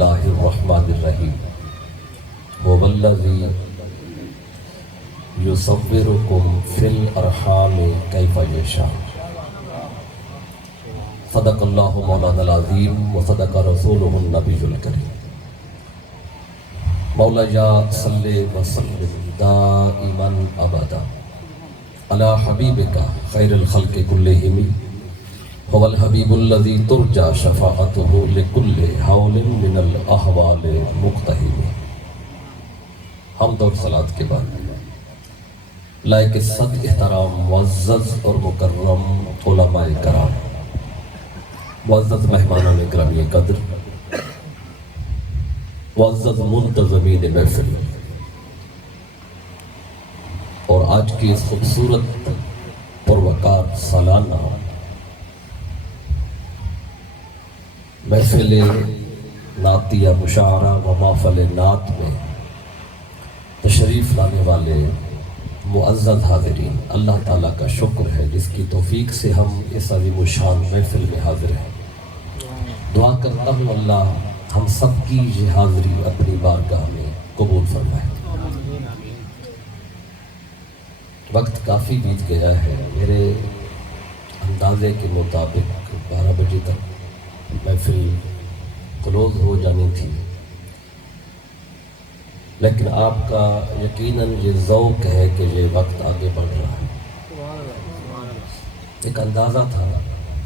اللہ الرحمن الرحیم والذی یصورکم فی الارحام کیف یشاء صدق اللہ مولانا العظیم وصدق رسولہ النبی الکریم مولا یا صلی وسلم دائما ابدا علی حبیبک خیر الخلق کلہم هو الحبیب الذی ترجى شفاعته لكل حول من الاحوال مقتحم۔ حمد اور صلاۃ کے بعد لائق صد احترام معزز اور مکرم علماء کرام، معزز مہمانان گرامی قدر، معزز منتظمین محفل، اور آج کی اس خوبصورت پروقار سالانہ محفل نعتیہ مشاعرہ و محفل نعت میں تشریف لانے والے معزز حاضرین، اللہ تعالیٰ کا شکر ہے جس کی توفیق سے ہم اس عظیم و شان محفل میں حاضر ہیں۔ دعا کرتا ہوں اللہ ہم سب کی یہ حاضری اپنی بارگاہ میں قبول فرمائے۔ وقت کافی بیت گیا ہے، میرے اندازے کے مطابق 12 بجے تک محفل کلوز ہو جانی تھی، لیکن آپ کا یقیناً یہ ذوق ہے کہ یہ وقت آگے بڑھ رہا ہے۔ ایک اندازہ تھا،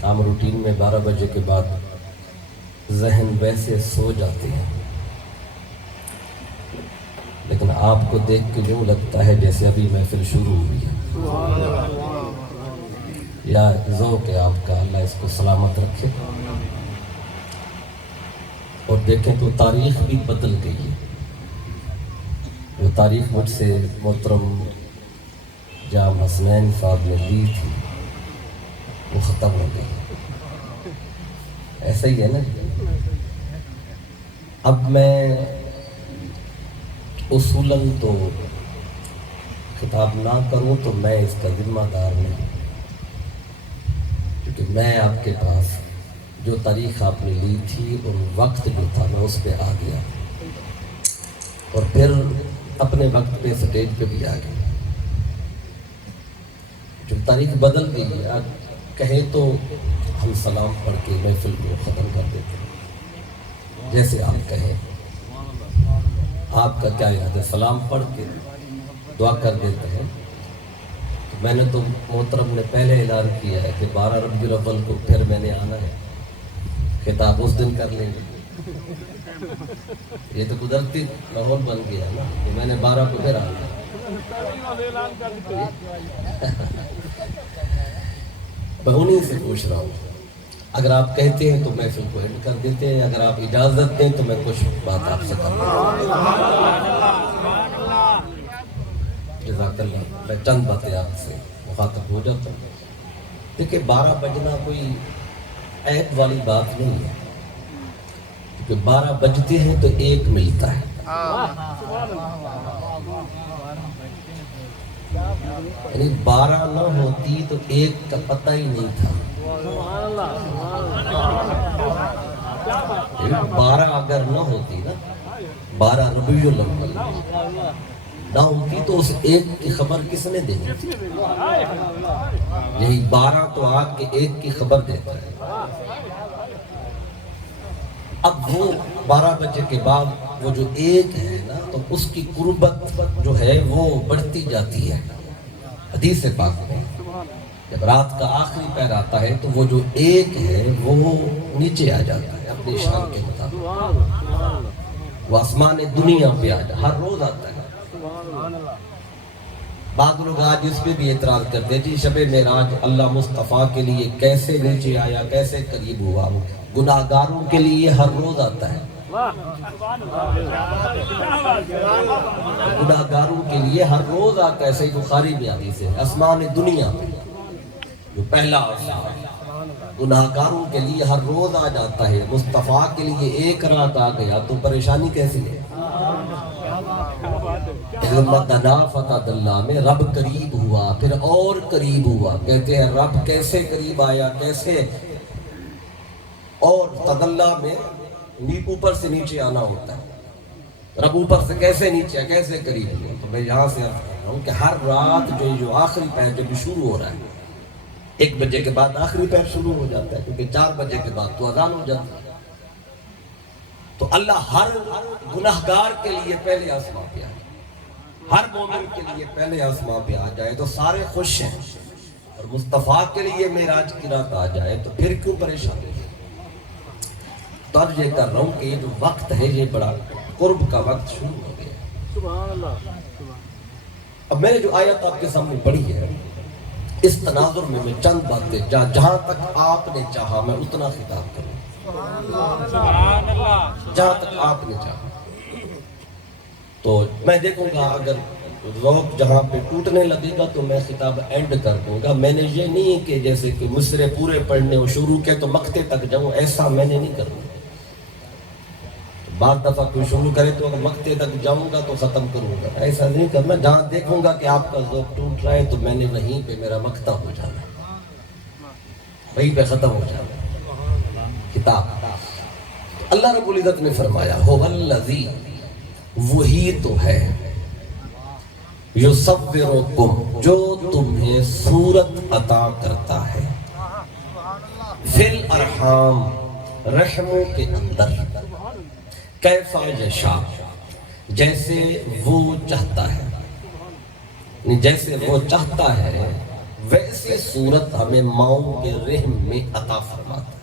عام روٹین میں 12 بجے کے بعد ذہن ویسے سو جاتے ہیں، لیکن آپ کو دیکھ کے یوں لگتا ہے جیسے ابھی محفل شروع ہوئی ہے۔ یا ذوق ہے آپ کا، اللہ اس کو سلامت رکھے۔ اور دیکھیں تو تاریخ بھی بدل گئی ہے، جو تاریخ مجھ سے محترم جام حسنین صاحب نے لی تھی وہ ختم ہو گئی۔ ایسا ہی ہے نا، اب میں اصولاً تو خطاب نہ کروں تو میں اس کا ذمہ دار نہیں، کیونکہ میں آپ کے پاس جو تاریخ آپ نے لی تھی اور وقت جو تھا میں اس پہ آ گیا، اور پھر اپنے وقت پہ سٹیج پہ بھی آ گیا۔ جو تاریخ بدل گئی ہے، اب کہے تو ہم سلام پڑھ کے محفل کو ختم کر دیتے ہیں، جیسے آپ کہیں۔ آپ کا کیا یاد ہے؟ سلام پڑھ کے دعا کر دیتے ہیں۔ تو میں نے تو محترم نے پہلے اعلان کیا ہے کہ 12 ربیع الاول کو پھر میں نے آنا ہے، خطاب اس دن کر لیں گے۔ یہ تو قدرتی ماحول بن گیا نا کہ میں نے 12 کو پھر آنا ہے۔ میں انہیں سے پوچھ رہا ہوں، اگر آپ کہتے ہیں تو محفل کو اینڈ کر دیتے ہیں، اگر آپ اجازت دیں تو میں کچھ بات آپ سے کروں۔ جزاک اللہ۔ میں چند باتیں آپ سے مخاطب ہو جاتا ہوں۔ دیکھیں 12 بجنا کوئی عیب والی بات نہیں ہے، کیونکہ 12 بجتے ہیں تو 1 ملتا ہے۔ یعنی 12 نہ ہوتی تو 1 کا پتہ ہی نہیں تھا۔ 12 اگر نہ ہوتی نا، 12 ربیع الاول نہ ہوتی تو اس 1 کی خبر کس نے دینی تھی؟ یہی 12 تو آ کے 1 کی خبر دیتا ہے۔ اب وہ 12 بجے کے بعد وہ جو 1 ہے نا، تو اس کی قربت جو ہے وہ بڑھتی جاتی ہے۔ حدیث پاک میں جب رات کا آخری پہر آتا ہے تو وہ جو 1 ہے وہ نیچے آ جاتا ہے اپنی شان کے مطابق، وہ آسمان دنیا پہ آ جاتا ہے، ہر روز آتا ہے۔ بعض لوگ آج اس پہ بھی اعتراض کرتے ہیں جی شب معراج اللہ مصطفیٰ کے لیے کیسے نیچے آیا، کیسے قریب ہوا؟ گناہ گاروں کے لیے ہر روز آتا ہے، گناہ گاروں کے لیے ہر روز آتا ہے۔ صحیح بخاری میں حدیث ہے، آسمان دنیا پہ جو پہلا آسمان گناہ گاروں کے لیے ہر روز آ جاتا ہے، مصطفیٰ کے لیے 1 رات آ گیا تو پریشانی کیسی ہے؟ دنا فتح اللہ میں رب قریب ہوا، پھر اور قریب ہوا۔ کہتے ہیں رب کیسے قریب آیا، کیسے؟ اور تدلہ میں اوپر سے نیچے آنا ہوتا ہے. رب اوپر سے کیسے نیچے ہے, کیسے قریب ہوا؟ تو میں یہاں سے عرض کر رہا ہوں کہ ہر رات جو آخری پہر جب شروع ہو رہا ہے, 1 بجے کے بعد آخری پہر شروع ہو جاتا ہے, کیونکہ 4 بجے کے بعد تو اذان ہو جاتی ہے. تو اللہ ہر گناہگار کے لیے پہلے آسمان پہ آئے, ہر مومن کے لیے پہلے آسمان پہ آ جائے تو سارے خوش ہیں, اور مصطفیٰ کے لیے معراج کی رات آ جائے تو پھر کیوں پریشان ہے؟ تو اب یہ کر رہا ہوں کہ یہ جو وقت ہے یہ بڑا قرب کا وقت شروع ہو گیا. سبحان اللہ. اب میں نے جو آیت آپ کے سامنے پڑھی ہے, اس تناظر میں چند باتیں جہاں تک آپ نے چاہا میں اتنا خطاب کروں, جہاں تک آپ نے چاہا. تو میں دیکھوں گا اگر ذوق جہاں پہ ٹوٹنے لگے گا تو میں خطاب اینڈ کر دوں گا. میں نے یہ نہیں کہ جیسے کہ مصرے پورے پڑھنے ہو شروع کے تو مقتے تک جاؤں, ایسا میں نے نہیں کرنا. بعض دفعہ کوئی شروع کرے تو اگر مقتے تک جاؤں گا تو ختم کروں گا, ایسا نہیں کرنا. جہاں دیکھوں گا کہ آپ کا ذوق ٹوٹ رہا ہے تو میں نے وہیں پہ میرا مقطع ہو جانا, وہیں پہ ختم ہو جانا کتاب. اللہ رب العزت نے فرمایا هو الذی, وہی تو ہے, یصورکم, جو تمہیں صورت عطا کرتا ہے, فی الارحام, رحموں کے اندر, کیفا یشاء, جیسے وہ چاہتا ہے, جیسے وہ چاہتا ہے ویسے صورت ہمیں ماؤں کے رحم میں عطا فرماتا ہے.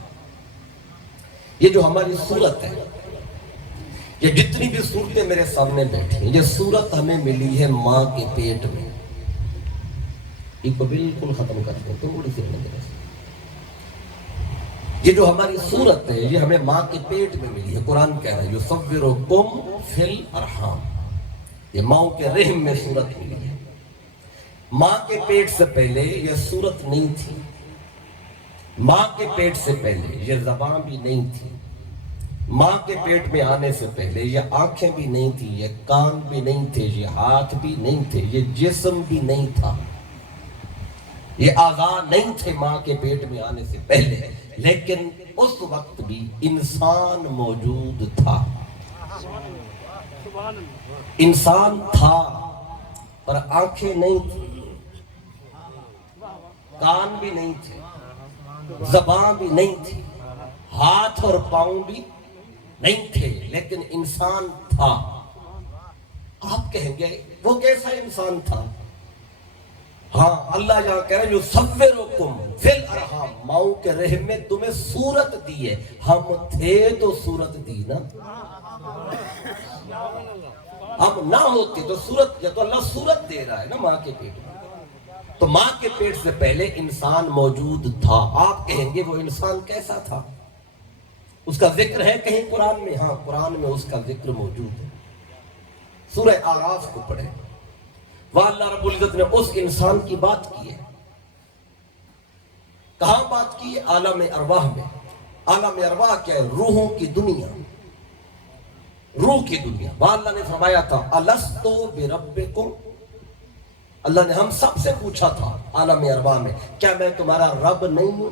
یہ جو ہماری صورت ہے, یہ جتنی بھی صورتیں میرے سامنے بیٹھی ہیں, یہ صورت ہمیں ملی ہے ماں کے پیٹ میں. یہ کو بالکل ختم کر دیں تھوڑی سی نظر سے. یہ جو ہماری صورت ہے یہ ہمیں ماں کے پیٹ میں ملی ہے. قرآن کہہ رہا ہے یصورکم فی الارحام, یہ ماں کے رحم میں صورت ملی ہے. ماں کے پیٹ سے پہلے یہ صورت نہیں تھی, ماں کے پیٹ سے پہلے یہ زبان بھی نہیں تھی, ماں کے پیٹ میں آنے سے پہلے یہ آنکھیں بھی نہیں تھی, یہ کان بھی نہیں تھے, یہ ہاتھ بھی نہیں تھے, یہ جسم بھی نہیں تھا, یہ اعضاء نہیں تھے ماں کے پیٹ میں آنے سے پہلے. لیکن اس وقت بھی انسان موجود تھا, انسان تھا, پر آنکھیں نہیں تھی, کان بھی نہیں تھے, زبان بھی نہیں تھی, ہاتھ اور پاؤں بھی نہیں تھے, لیکن انسان تھا. آپ کہیں گے وہ کیسا انسان تھا؟ ہاں, اللہ یہاں کہہ رہے ہیں یصورکم فی الارحام, ماؤں کے رحم میں تمہیں صورت دی ہے. ہم تھے تو صورت دی نا, ہم نہ ہوتے تو صورت, یا تو اللہ صورت دے رہا ہے نا ماں کے پیٹ میں. تو ماں کے پیٹ سے پہلے انسان موجود تھا. آپ کہیں گے وہ انسان کیسا تھا؟ اس کا ذکر ہے کہیں قرآن میں؟ ہاں, قرآن میں اس کا ذکر موجود ہے. سورہ اعراف کو پڑھیں, وہاں اللہ رب العزت نے اس انسان کی بات کی ہے. کہاں بات کی ہے؟ عالم ارواح میں. عالم ارواح کیا ہے؟ روحوں کی دنیا, روح کی دنیا. وہاں اللہ نے فرمایا تھا الستو بربکم, اللہ نے ہم سب سے پوچھا تھا عالم ارواح میں, کیا میں تمہارا رب نہیں ہوں؟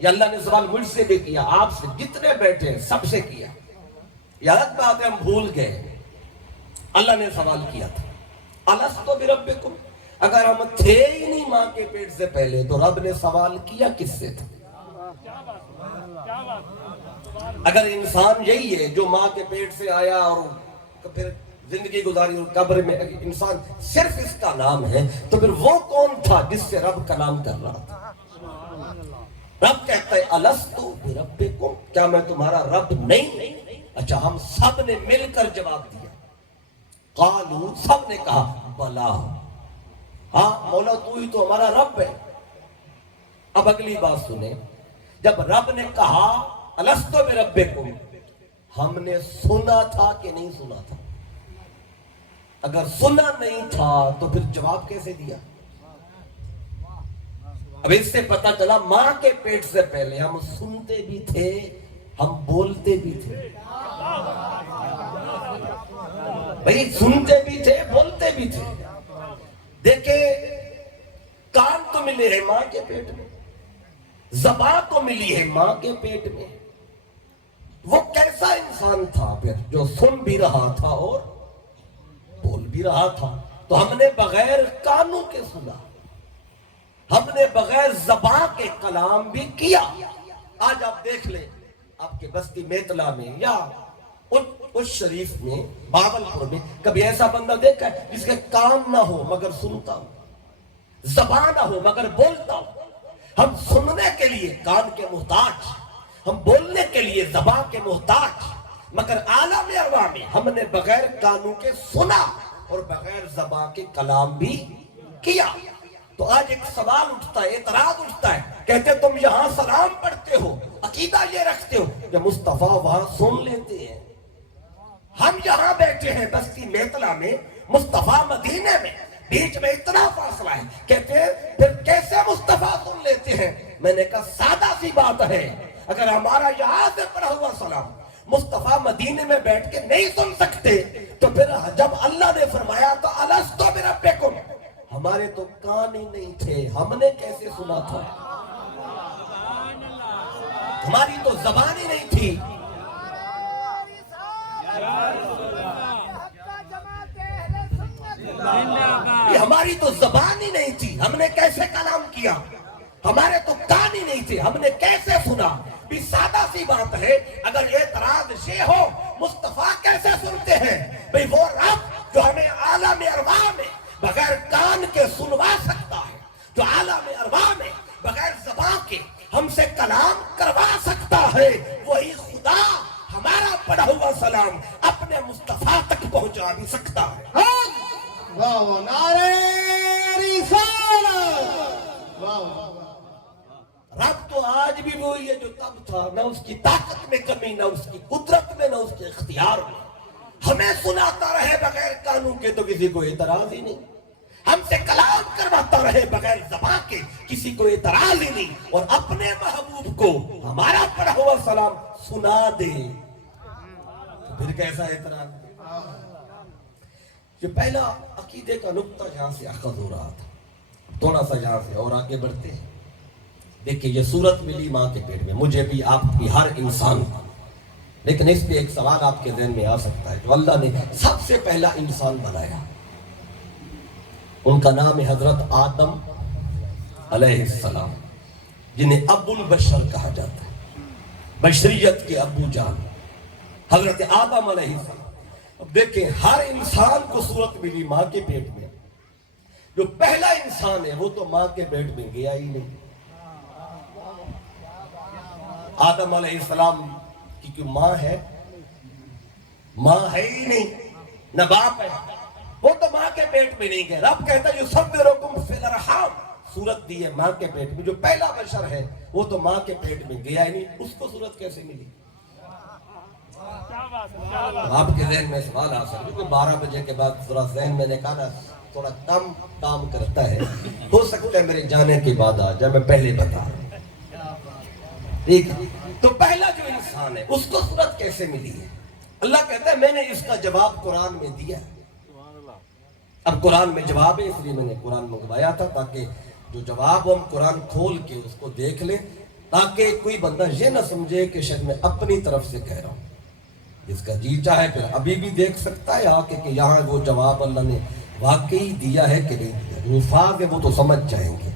یہ اللہ نے سوال مجھ سے بھی کیا, آپ سے, جتنے بیٹھے ہیں سب سے کیا. یہ الگ بات ہے ہم بھول گئے. اللہ نے سوال کیا تھا الستو بربکم, اگر ہم تھے ہی نہیں ماں کے پیٹ سے پہلے تو رب نے سوال کیا کس سے تھا؟ اگر انسان یہی ہے جو ماں کے پیٹ سے آیا اور پھر زندگی گزاری اور قبر میں, انسان صرف اس کا نام ہے, تو پھر وہ کون تھا جس سے رب کلام کر رہا تھا؟ رب کہتا ہے الستو بربکم, کیا میں تمہارا رب نہیں؟ اچھا, ہم سب نے مل کر جواب دیا. قالو, سب نے کہا بلا, ہاں مولا تو ہی تو ہمارا رب ہے. اب اگلی بات سنیں, جب رب نے کہا الستو بربکم, ہم نے سنا تھا کہ نہیں سنا تھا؟ اگر سنا نہیں تھا تو پھر جواب کیسے دیا؟ اب اس سے پتا چلا ماں کے پیٹ سے پہلے ہم سنتے بھی تھے, ہم بولتے بھی تھے. بھئی سنتے بھی تھے, بولتے بھی تھے. دیکھیں, کان تو ملے ہیں ماں کے پیٹ میں, زبان تو ملی ہے ماں کے پیٹ میں, وہ کیسا انسان تھا پھر جو سن بھی رہا تھا اور بول بھی رہا تھا؟ تو ہم نے بغیر کانوں کے سنا، ہم نے بغیر زبان کے کلام بھی کیا۔ آج آپ دیکھ لیں آپ کے بستی میتلا میں یا اس شریف میں، باولپور میں، کبھی ایسا بندہ دیکھا ہے جس کے کان نہ ہو مگر سنتا ہو، زبان نہ ہو مگر بولتا ہو؟ ہم سننے کے لیے کان کے محتاج، ہم بولنے کے لیے زبان کے محتاج، مگر عالم ارواح میں ہم نے بغیر کانوں کے سنا اور بغیر زبان کے کلام بھی کیا۔ تو آج ایک سوال اٹھتا ہے، اعتراض اٹھتا ہے، کہتے تم یہاں سلام پڑھتے ہو، عقیدہ یہ رکھتے ہو کہ مصطفیٰ وہاں سن لیتے ہیں، ہم یہاں بیٹھے ہیں بستی میتلا میں، مصطفیٰ مدینے میں، بیچ میں اتنا فاصلہ ہے، کہتے ہیں پھر کیسے مصطفیٰ سن لیتے ہیں؟ میں نے کہا سادہ سی بات ہے، اگر ہمارا یہاں سے پڑھا ہوا سلام مصطفیٰ مدینے میں بیٹھ کے نہیں سن سکتے تو پھر جب اللہ نے فرمایا تو الستو بربکم، ہمارے تو کان ہی نہیں تھے، ہم نے کیسے سنا تھا؟ ہماری تو زبان ہی نہیں تھی، ہماری تو زبان ہی نہیں تھی، ہم نے کیسے کلام کیا؟ ہمارے تو کان ہی نہیں تھے، ہم نے کیسے سنا؟ بھی سادہ سی بات ہے، اگر اعتراض یہ ہو مصطفیٰ کیسے سنتے ہیں؟ بھئی وہ رب جو ہمیں عالم ارواح میں بغیر کان کے سنوا سکتا ہے، جو عالم ارواح میں بغیر زبان کے ہم سے کلام کروا سکتا ہے، وہی خدا ہمارا پڑھا ہوا سلام اپنے مصطفیٰ تک پہنچا بھی سکتا ہے۔ واہ نعرہ رسالت، واہ۔ رب تو آج بھی وہی ہے جو تب تھا، نہ اس کی طاقت میں کمی، نہ اس کی قدرت میں، نہ اس کے اختیار میں۔ ہمیں سناتا رہے بغیر کانوں کے تو کسی کو اعتراض ہی نہیں، ہم سے کلام کرواتا رہے بغیر زبان کے کسی کو اعتراض ہی نہیں، اور اپنے محبوب کو ہمارا پڑھا ہوا سلام سنا دے تو پھر کیسا اعتراض؟ یہ پہلا عقیدے کا نقطہ یہاں سے اخذ ہو رہا تھا، تھوڑا سا یہاں سے اور آگے بڑھتے ہیں۔ دیکھیں یہ صورت ملی ماں کے پیٹ میں، مجھے بھی آپ بھی ہر انسان کو، لیکن اس پہ ایک سوال آپ کے ذہن میں آ سکتا ہے، جو اللہ نے سب سے پہلا انسان بنایا ان کا نام ہے حضرت آدم علیہ السلام، جنہیں ابو البشر کہا جاتا ہے، بشریت کے ابو جان حضرت آدم علیہ السلام۔ اب دیکھیں ہر انسان کو صورت ملی ماں کے پیٹ میں، جو پہلا انسان ہے وہ تو ماں کے پیٹ میں گیا ہی نہیں۔ آدم علیہ السلام کی کوئی ماں ہے؟ ماں ہے ہی نہیں، نہ باپ ہے، وہ تو ماں کے پیٹ میں نہیں گئے۔ رب کہتا ہے یصورکم فی الارحام، صورت دی ہے ماں کے پیٹ میں، جو پہلا بشر ہے وہ تو ماں کے پیٹ میں گیا ہی نہیں، اس کو صورت کیسے ملی؟ آپ کے ذہن میں سوال آ سکتا ہے کہ 12 بجے کے بعد ذرا ذہن میں نے کہا نا تھوڑا کم کام کرتا ہے، ہو سکتا ہے میرے جانے کے بعد آ جائے، میں پہلے بتا رہا ہوں۔ ٹھیک ہے، تو پہلا جو انسان ہے اس کو صورت کیسے ملی ہے؟ اللہ کہتا ہے میں نے اس کا جواب قرآن میں دیا۔ اب قرآن میں جواب ہے، اس لیے میں نے قرآن منگوایا تھا تاکہ جو جواب ہم قرآن کھول کے اس کو دیکھ لیں، تاکہ کوئی بندہ یہ نہ سمجھے کہ شاید میں اپنی طرف سے کہہ رہا ہوں۔ جس کا جی چاہے پھر ابھی بھی دیکھ سکتا ہے آ کے کہ یہاں وہ جواب اللہ نے واقعی دیا ہے کہ نہیں دیا، جو الفاظ ہے وہ تو سمجھ جائیں گے۔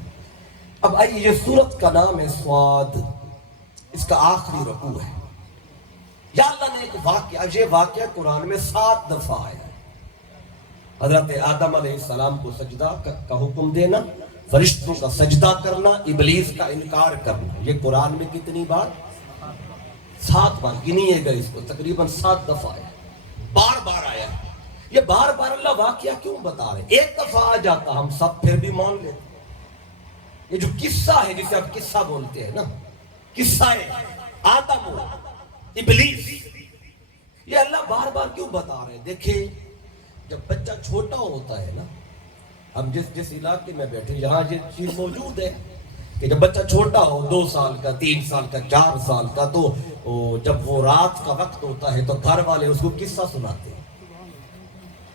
اب آئیے، یہ سورت کا نام ہے صاد، اس کا آخری رکوع ہے۔ یا اللہ نے ایک واقعہ، یہ واقعہ قرآن میں 7 دفعہ آیا ہے۔ حضرت آدم علیہ السلام کو سجدہ کا حکم دینا، فرشتوں کا سجدہ کرنا، ابلیس کا انکار کرنا، یہ قرآن میں کتنی بار؟ 7 بار، گنیے گا اس کو، تقریباً 7 دفعہ آیا، بار بار آیا۔ یہ بار بار اللہ واقعہ کیوں بتا رہے؟ ایک دفعہ آ جاتا ہم سب پھر بھی مان لیتے۔ یہ جو قصہ ہے جسے آپ قصہ بولتے ہیں نا، قصہ ہے آدم و ابلیس، یہ اللہ بار بار کیوں بتا رہے ہیں؟ دیکھیں جب بچہ چھوٹا ہوتا ہے نا، ہم جس علاقے میں بیٹھے یہاں یہ چیز موجود ہے کہ جب بچہ چھوٹا ہو، 2 سال کا، 3 سال کا، 4 سال کا، تو جب وہ رات کا وقت ہوتا ہے تو گھر والے اس کو قصہ سناتے ہیں۔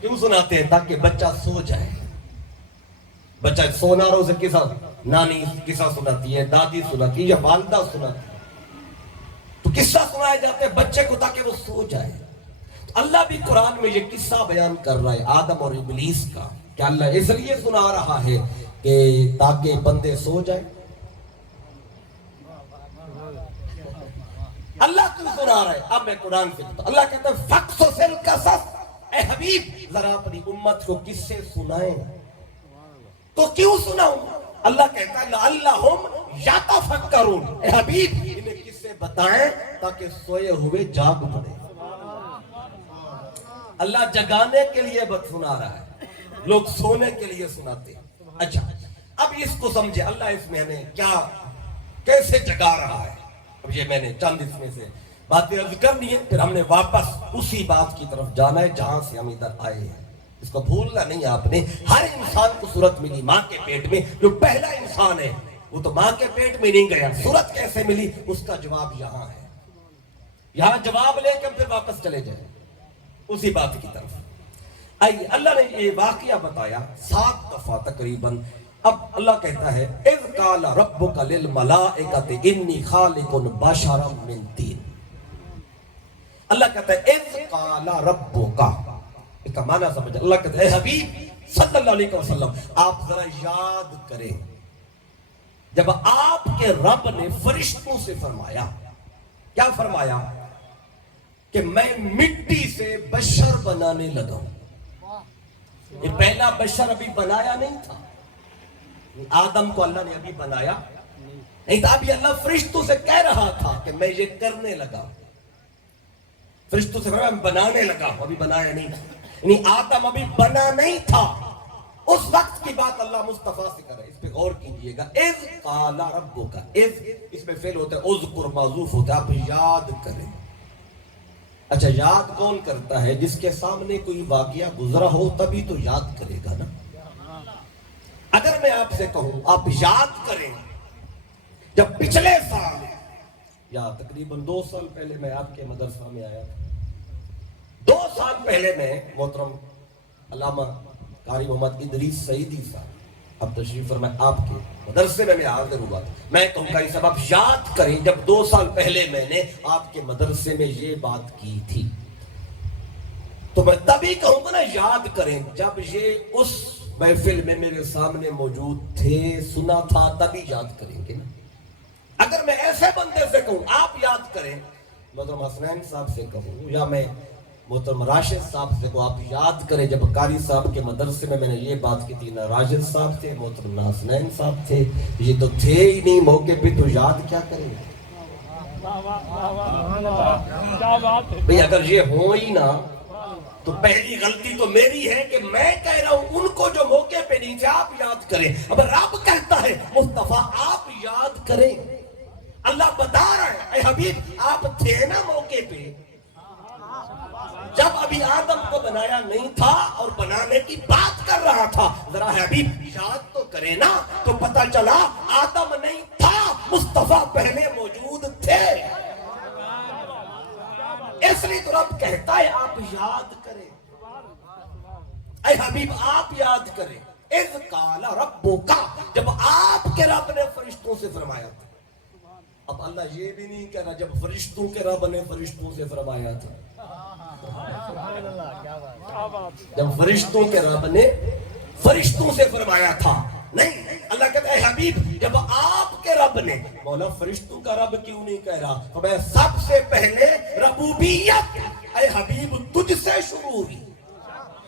کیوں سناتے ہیں؟ تاکہ بچہ سو جائے۔ بچہ سونا رہو سے قصہ، نانی قصہ سناتی ہے، دادی سناتی ہے یا والدہ سناتی ہے، تو قصہ سنائے جاتے ہیں بچے کو تاکہ وہ سو جائے. اللہ بھی قرآن میں یہ قصہ بیان کر رہا ہے آدم اور ابلیس کا, کہ اللہ اس لیے سنا رہا ہے کہ تاکہ بندے سو جائیں. اللہ کیوں سنا رہا ہے؟ اب میں قرآن سے بتا. اللہ کہتا ہے فقصص القصص, اے حبیب ذرا اپنی امت کو قصے سنائیں. تو کیوں سناؤں؟ اللہ کہتا ہے لعلہم یتفکرون, اے حبیب انہیں قصے بتائیں تاکہ سوئے ہوئے جاگ پڑے. اللہ جگانے کے لیے بات سنا رہا ہے, لوگ سونے کے لیے سناتے ہیں. اچھا اب اس کو سمجھے اللہ اس میں ہمیں کیا کیسے جگا رہا ہے. اب یہ میں نے چند اس میں سے باتیں عرض کرنی ہے, پھر ہم نے واپس اسی بات کی طرف جانا ہے جہاں سے ہم ادھر آئے ہیں. اس کو بھولنا نہیں آپ نے. ہر انسان کو صورت ملی ماں کے پیٹ میں. جو پہلا انسان ہے وہ تو ماں کے پیٹ میں نہیں گیا, صورت کیسے ملی اس کا جواب یہاں ہے. یہاں جواب لے کے پھر واپس چلے جائیں اسی بات کی طرف. آئیے اللہ نے یہ واقعہ بتایا 7 دفعہ تقریباً. اب اللہ کہتا ہے اذ قال ربک للملائکۃ انی خالق بشرا من طین. اللہ کہتا ہے اذ قال ربک, اس کا معنی سمجھ. اللہ کہتا ہے اے حبیب صلی اللہ علیہ وسلم آپ ذرا یاد کریں جب آپ کے رب نے فرشتوں سے فرمایا. کیا فرمایا؟ کہ میں مٹی سے بشر بنانے لگا ہوں. یہ پہلا بشر ابھی بنایا نہیں تھا. آدم کو اللہ نے ابھی بنایا نہیں تھا. ابھی اللہ فرشتوں سے کہہ رہا تھا کہ میں یہ کرنے لگا. فرشتوں سے فرمایا میں بنانے لگا ہوں, ابھی بنایا نہیں تھا. یعنی آدم ابھی بنا نہیں تھا. اس وقت کی بات اللہ مصطفیٰ سے کرے. اس پہ غور کیجئے گا. اذ قال ربک, اذ اس میں فعل ہوتا ہے, اذکر معذوف ہوتا ہے, آپ یاد کریں. اچھا یاد کون کرتا ہے؟ جس کے سامنے کوئی واقعہ گزرا ہو تبھی تو یاد کرے گا نا. اگر میں آپ سے کہوں آپ یاد کریں جب پچھلے سال یا تقریباً 2 سال پہلے میں آپ کے مدرسہ میں آیا تھا. 2 سال پہلے میں محترم علامہ قاری محمد ادریس سعیدی صاحب اب تشریف فرمائے آپ کے مدرسے میں حاضر ہوا. میں کہوں گا یہ سب آپ یاد کریں جب 2 سال پہلے میں نے آپ کے مدرسے میں یہ بات کی تھی. تو میں تبھی کہوں گا نا یاد کریں جب یہ اس محفل میں میرے سامنے موجود تھے, سنا تھا, تبھی یاد کریں گے نا. اگر میں ایسے بندے سے کہوں آپ یاد کریں, محترم حسنین صاحب سے کہوں یا میں محترم راشد صاحب سے کہوں آپ یاد کریں جب قاری صاحب کے مدرسے میں نے یہ بات کی تھی, نہ راشد صاحب تھے, محترم حسنین صاحب تھے, یہ تو تھے ہی نہیں موقع پہ, تو یاد کیا کریں گے بھئی. اگر یہ ہو ہی نہ تو پہلی غلطی تو میری ہے کہ میں کہہ رہا ہوں ان کو جو موقع پہ نہیں تھے آپ یاد کریں. اب رب کہتا ہے مصطفیٰ آپ یاد کریں. اللہ بتا رہا ہے اے حبیب آپ تھے نا موقع پہ جب ابھی آدم کو بنایا نہیں تھا اور بنانے کی بات کر رہا تھا. ذرا حبیب یاد تو کرے نا. تو پتہ چلا آدم نہیں تھا, مصطفیٰ پہلے موجود تھے. اس لیے تو رب کہتا ہے آپ یاد کریں. اے حبیب آپ یاد کریں. اذ قال ربک, جب آپ کے رب نے فرشتوں سے فرمایا تھا. اب اللہ یہ بھی نہیں کہہ رہا جب فرشتوں کے رب نے فرشتوں سے فرمایا تھا. جب فرشتوں کے رب نے فرشتوں سے فرمایا تھا نہیں. اللہ کہتا ہے حبیب جب آپ کے رب نے, مولا فرشتوں کا رب کیوں نہیں کہہ رہا؟ تو میں سب سے پہلے ربوبیت اے حبیب تجھ سے شروع ہوئی.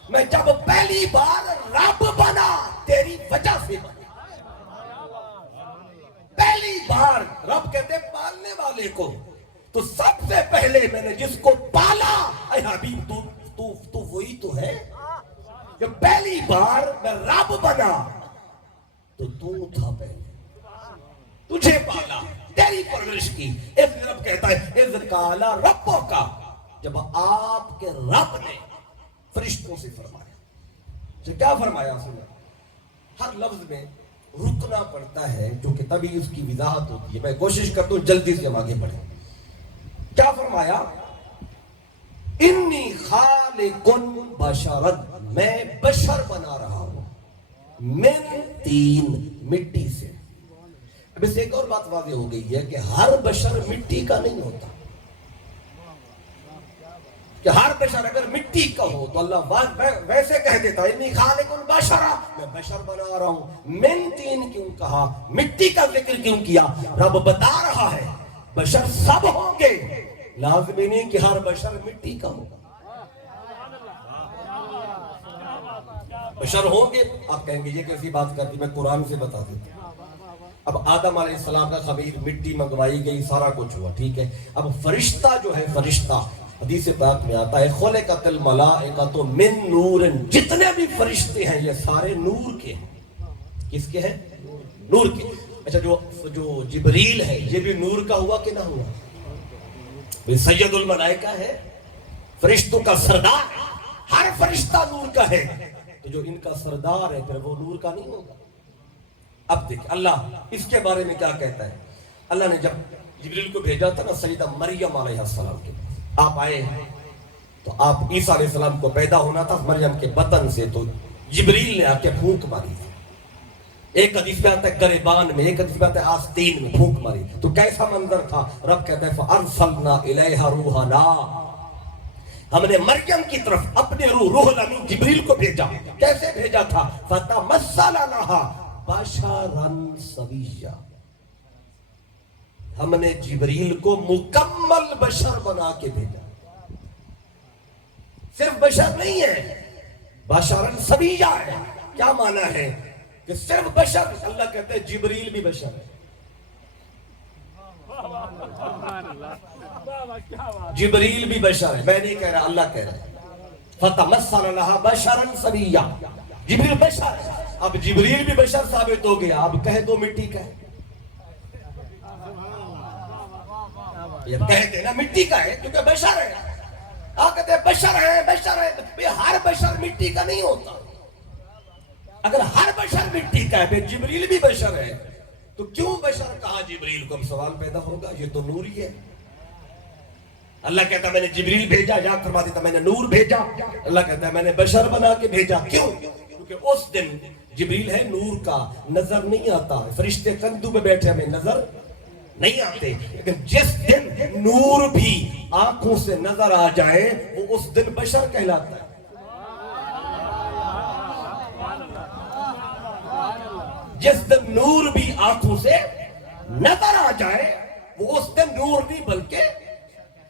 میں جب پہلی بار رب بنا تیری وجہ سے بنا. پہلی بار رب کہتے پالنے والے کو, تو سب سے پہلے میں نے جس کو پالا اے حبیب تو وہی تو ہے. کہ پہلی بار میں رب بنا تو تھا پہلے, تجھے پالا, تیری پرورش کی. اس رب کہتا ہے اذ قال ربک, جب آپ کے رب نے فرشتوں سے فرمایا. کیا فرمایا سنیں؟ ہر لفظ میں رکنا پڑتا ہے جو کہ تبھی اس کی وضاحت ہوتی ہے. میں کوشش کرتا ہوں جلدی سے ہم آگے بڑھیں. کیا فرمایا؟ انی خالق بشرا, میں بشر بنا رہا ہوں من طین, مٹی سے. اب اس سے ایک اور بات واضح ہو گئی ہے کہ ہر بشر مٹی کا نہیں ہوتا. کہ ہر بشر اگر مٹی کا ہو تو اللہ ویسے کہہ دیتا انی خالق البشر، میں بشر بنا رہا ہوں۔ من طین کیوں کہا، مٹی کا ذکر کیوں کیا؟ رب بتا رہا ہے بشر سب ہوں گے، لازمی نہیں کہ ہر بشر مٹی کا ہوگا۔ بشر ہوں گے، آپ کہیں گے یہ کیسی بات کرتی، میں قرآن سے بتا دیتا ہوں۔ اب آدم علیہ السلام کا خمیر، مٹی منگوائی گئی، سارا کچھ ہوا، ٹھیک ہے۔ اب فرشتہ جو ہے، فرشتہ حدیث پاک میں آتا ہے خلقت الملائکۃ من نور، جتنے بھی فرشتے ہیں یہ سارے نور کے ہیں۔ کس کے ہیں؟ نور کے۔ اچھا جو جبریل ہے یہ بھی نور کا ہوا کہ نہ ہوا؟ سید الملائکہ ہے، فرشتوں کا سردار، ہر فرشتہ نور کا ہے، تو جو ان کا سردار ہے پھر وہ نور کا نہیں ہوگا؟ اب دیکھ اللہ اس کے بارے میں کیا کہتا ہے۔ اللہ نے جب جبریل کو بھیجا تھا نا سیدہ مریم علیہ السلام کے پاس، آپ آئے تو آپ عیسیٰ علیہ السلام کو پیدا ہونا تھا مریم کے بطن سے، تو جبریل نے آ کے پھونک ماری تھی۔ ایک حدیث میں آتا ہے گریبان میں، ایک حدیث میں آتا ہے آستین میں پھونک ماری، تو کیسا منظر تھا؟ رب کہتا ہے فَأَرْسَلْنَا إِلَيْهَا رُوحَنَا، ہم نے مریم کی طرف اپنے روح الامین جبریل کو بھیجا۔ کیسے بھیجا تھا؟ فَتَمَثَّلَ لَهَا بَشَرًا سَوِيًّا، ہم نے جبریل کو مکمل بشر بنا کے بھیجا، صرف بشر نہیں ہے، بشرًا سویّا ہے۔ کیا معنی ہے؟ کہ صرف بشر، اللہ کہتے ہیں جبریل بھی بشر ہے، جبریل بھی بشر ہے، میں نہیں کہہ رہا، اللہ کہہ رہا ہے۔ فَتَمَثَّلَ لَهَا بَشَرًا سَوِيًّا، جبریل بشر ہے۔ اب جبریل بھی بشر ثابت ہو گیا، اب کہہ دو مٹی کا ہے، یہ کہتے ہیں نا مٹی کا ہے کیونکہ بشر ہے، آپ کہتے ہیں بشر ہے، بشر ہے، ہر بشر مٹی کا نہیں ہوتا۔ اگر ہر بشر مٹی کا ہے پھر جبریل بھی بشر ہے، تو کیوں بشر کہا جبریل کو؟ اب سوال پیدا ہوگا، یہ تو نور ہی ہے۔ اللہ کہتا ہے میں نے جبریل بھیجا، یا فرما دیتا میں نے نور بھیجا، اللہ کہتا ہے میں نے بشر بنا کے بھیجا۔ کیوں؟ کیونکہ اس دن جبریل ہے نور کا، نظر نہیں آتا، فرشتے کندھوں میں بیٹھے ہمیں نظر نہیں آتے، لیکن جس دن نور بھی آنکھوں سے نظر آ جائے وہ اس دن بشر کہلاتا ہے۔ جس دن نور بھی آنکھوں سے نظر آ جائے وہ اس دن نور نہیں بلکہ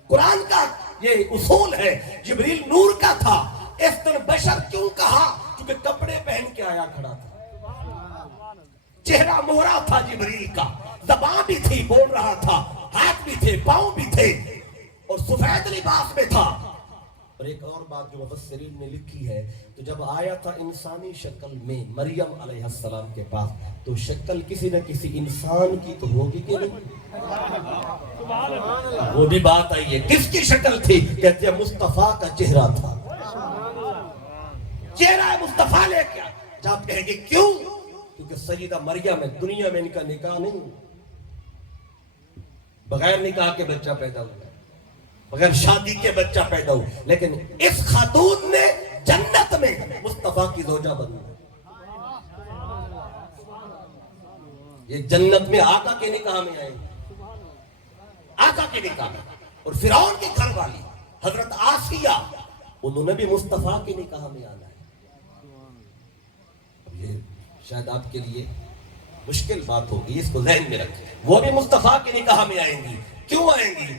قرآن کا یہ اصول ہے، جبریل نور کا تھا، اس دن بشر کیوں کہا؟ کیونکہ کپڑے پہن کے آیا کھڑا تھا، چہرہ مہرا تھا جبریل کا، زبان بھی تھی، بول رہا تھا، ہاتھ بھی تھے، پاؤں بھی تھے، اور سفید لباس میں تھا۔ اور ایک اور بات جو مفسرین نے لکھی ہے، تو جب آیا تھا انسانی شکل میں مریم علیہ السلام کے پاس، تو شکل کسی نہ کسی انسان کی تو ہوگی کہ نہیں؟ وہ بھی بات آئی ہے، کس کی شکل تھی؟ کہتے ہیں مصطفیٰ کا چہرہ تھا، چہرہ مصطفیٰ لے کے آیا۔ آپ کہیں گے کیوں؟ کیونکہ سیدہ مریم ہے، دنیا میں ان کا نکاح نہیں، بغیر نکاح کے بچہ پیدا ہوا، بغیر شادی کے بچہ پیدا ہوا، لیکن اس خاتون نے جنت میں مصطفیٰ کی زوجہ بنی۔ یہ جنت میں آقا کے نکاح میں آئے، آقا کے نکاح میں۔ اور فرعون کی گھر والی حضرت آسیہ، انہوں نے بھی مصطفیٰ کے نکاح میں آنا ہے۔ یہ شاید آپ کے لیے مشکل بات ہوگی، اس کو ذہن میں رکھیں، وہ بھی مصطفیٰ کے نکاح میں آئیں گی۔ کیوں آئیں گی؟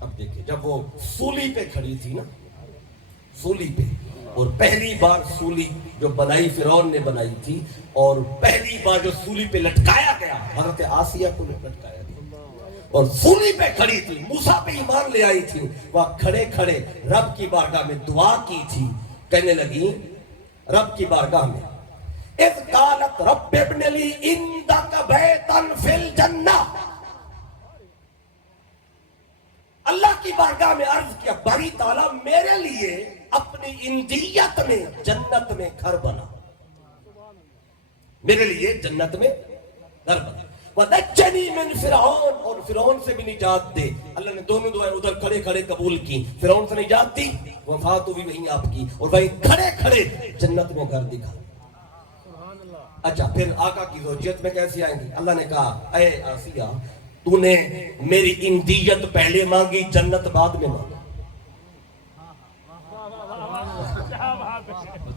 اب دیکھیں، جب وہ سولی پہ کھڑی تھی نا، سولی پہ، اور پہلی بار سولی جو بنائی فرعون نے بنائی تھی، اور پہلی بار جو سولی پہ لٹکایا گیا حضرت آسیہ کو لٹکایا گیا، اور سولی پہ کھڑی تھی، موسیٰ پہ ایمان لے آئی تھی، وہاں کھڑے کھڑے رب کی بارگاہ میں دعا کی تھی، کہنے لگی رب کی بارگاہ میں، اذ قالت رب ابن لی عندک بیتا فی الجنہ، اللہ کی بارگاہ میں عرض کیا باری تعالیٰ میرے لیے اپنی اندیت میں جنت میں گھر بنا، میرے لیے جنت میں گھر بنا، وَنَجَّنِي مِن فِرْعَوْنَ، اور فرعون سے بھی نجات دے۔ اللہ نے دونوں دعائیں ادھر کھڑے کھڑے قبول کی، فرعون سے نجات دی، وفات بھی وہیں آپ کی، اور وہیں کھڑے کھڑے جنت میں گھر دکھا۔ اچھا پھر آقا کی زوجیت میں کیسے آئیں گی؟ اللہ نے کہا اے آسیہ، تو نے میری اندیت پہلے مانگی، جنت بعد میں مانگی،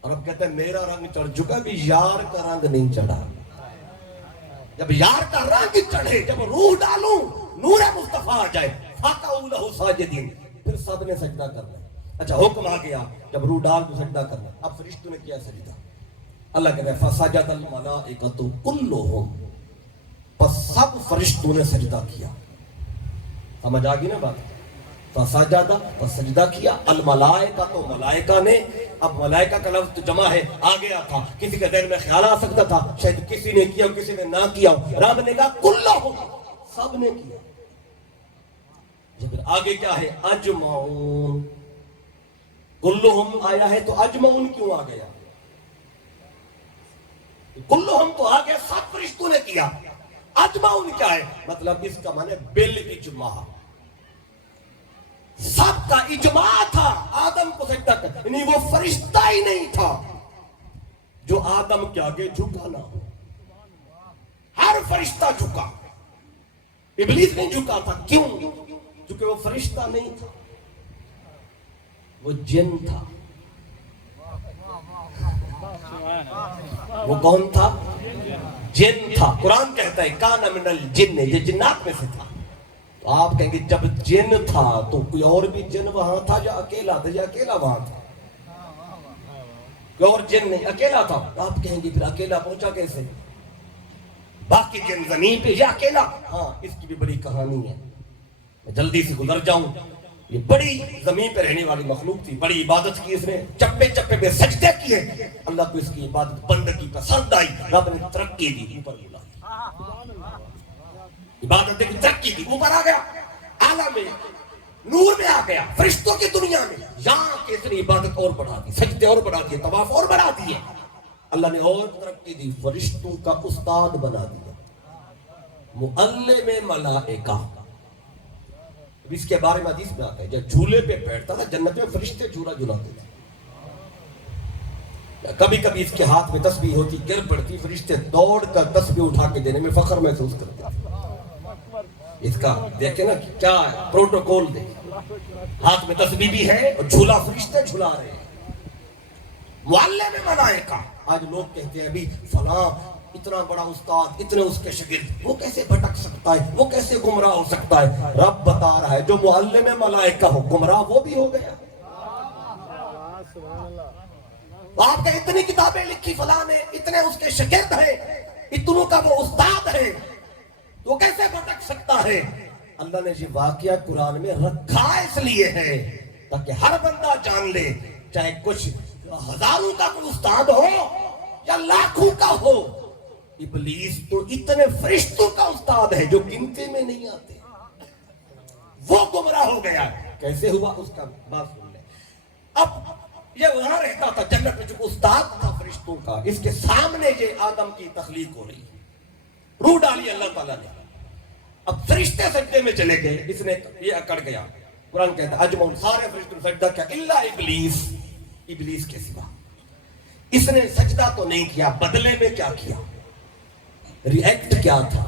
اور اب کہتے ہیں میرا رنگ چڑھ چکا، بھی یار کا رنگ نہیں چڑھا۔ جب یار کا رنگ چڑھے، جب روح ڈالوں، نور مصطفیٰ آ جائے، فَقَعُوا لَهُ سَاجِدِينَ، پھر سب نے سجدہ کرنا۔ اچھا حکم آ گیا، جب روح ڈال تو سجدہ کرنا۔ اب فرشتوں نے کیا سجدہ؟ اللہ کہتے ہیں فَسَجَدَ الْمَلَائِكَةُ كُلُّهُمْ، پس سب فرشتوں نے سجدہ کیا۔ سمجھ آ گئی نا بات؟ فسجدہ، پس سجدہ کیا، الملائکہ، تو ملائکہ نے۔ اب ملائکہ کا لفظ تو جمع ہے، آ گیا تھا، کسی کے ذہن میں خیال آ سکتا تھا شاید کسی نے کیا کسی نے نہ کیا، رب نے کہا کلہم، سب نے کیا۔ پھر آگے کیا ہے؟ اجمعون، کلہم آیا ہے تو اجمعون کیوں آ گیا؟ کلہم تو آ گیا، سب فرشتوں نے کیا، اجمعون کیا ہے؟ مطلب اس کا معنی بالاجماع، سب کا اجماع تھا آدم کو سجدہ کر، یعنی وہ فرشتہ ہی نہیں تھا جو آدم کے آگے جھکا نہ ہو۔ ہر فرشتہ جھکا، ابلیس نہیں جھکا تھا، کیوں؟ کیونکہ وہ فرشتہ نہیں تھا، وہ جن تھا۔ وہ کون تھا؟ جن تھا۔ قرآن کہتا ہے کان من الجن، یہ جنات میں سے تھا۔ تو آپ کہیں گے جب جن تھا تو کوئی اور بھی جن وہاں تھا یا اکیلا تھا، یا اکیلا وہاں تھا؟ کوئی اور جن نہیں، اکیلا تھا۔ آپ کہیں گے پھر اکیلا پہنچا کیسے؟ باقی جن زمین پہ، یا اکیلا؟ ہاں، اس کی بھی بڑی کہانی ہے، میں جلدی سے گزر جاؤں۔ یہ بڑی زمین پہ رہنے والی مخلوق تھی، بڑی عبادت کی اس نے، چپے چپے پہ سجدے کیے، اللہ کو اس کی عبادت بندگی پسند آئی، رب نے ترقی دی، اوپر بلا عبادت کی ترقی دی، اوپر آ گیا، اعلیٰ میں نور میں آ گیا، فرشتوں کی دنیا میں۔ یہاں کے اس نے عبادت اور بڑھا دی، سجدے اور بڑھا دیے، طواف اور بڑھا دیے، اللہ نے اور ترقی دی، فرشتوں کا استاد بنا دیا، معلم ملائکہ۔ اس کے بارے میں حدیث میں آتا ہے جب جھولے پہ بیٹھتا تھا جنت میں، فرشتے جھولا جھولاتے تھے۔ کبھی کبھی اس کے ہاتھ میں تسبیح ہوتی، گر پڑتی، فرشتے دوڑ کر تسبیح اٹھا کے دینے میں فخر محسوس کرتے تھے۔ اس کا دیکھیں نا کیا ہے پروٹوکول، دیکھیں ہاتھ میں تسبیح بھی ہے اور جھولا فرشتے جھولا رہے ہیں، معلم ملائکہ۔ آج لوگ کہتے ہیں ابھی فلاں اتنا بڑا استاد، اتنے اس کے شاگرد، وہ کیسے بھٹک سکتا ہے، وہ کیسے گمراہ ہو سکتا ہے؟ رب بتا رہا ہے جو معلم ملائکہ ہو، گمراہ وہ بھی ہو گیا۔ آپ کے اتنی کتابیں لکھی فلاں نے، اتنے اس کے شاگرد ہیں، اتنوں کا وہ استاد ہے، تو کیسے بھٹک سکتا ہے؟ اللہ نے یہ واقعہ قرآن میں رکھا اس لیے ہے تاکہ ہر بندہ جان لے، چاہے کچھ ہزاروں کا کوئی استاد ہو یا لاکھوں کا ہو، ابلیس تو اتنے فرشتوں کا استاد ہے جو گنتی میں نہیں آتے، وہ گمراہ ہو گیا۔ کیسے ہوا اس کا بات سن لیں۔ اب یہ وہاں رہتا تھا جنت میں، جو استاد تھا فرشتوں کا، اس کے سامنے یہ آدم کی تخلیق ہو رہی، روح ڈالی اللہ تعالیٰ نے۔ اب فرشتے سجدے میں چلے گئے، اس نے یہ اکڑ گیا۔ قرآن کہتا ہے اجمعون، سارے فرشتوں نے سجدہ کیا الا ابلیس، ابلیس کے سوا۔ اس نے سجدہ تو نہیں کیا، بدلے میں کیا کیا؟ ریئیکٹ کیا تھا؟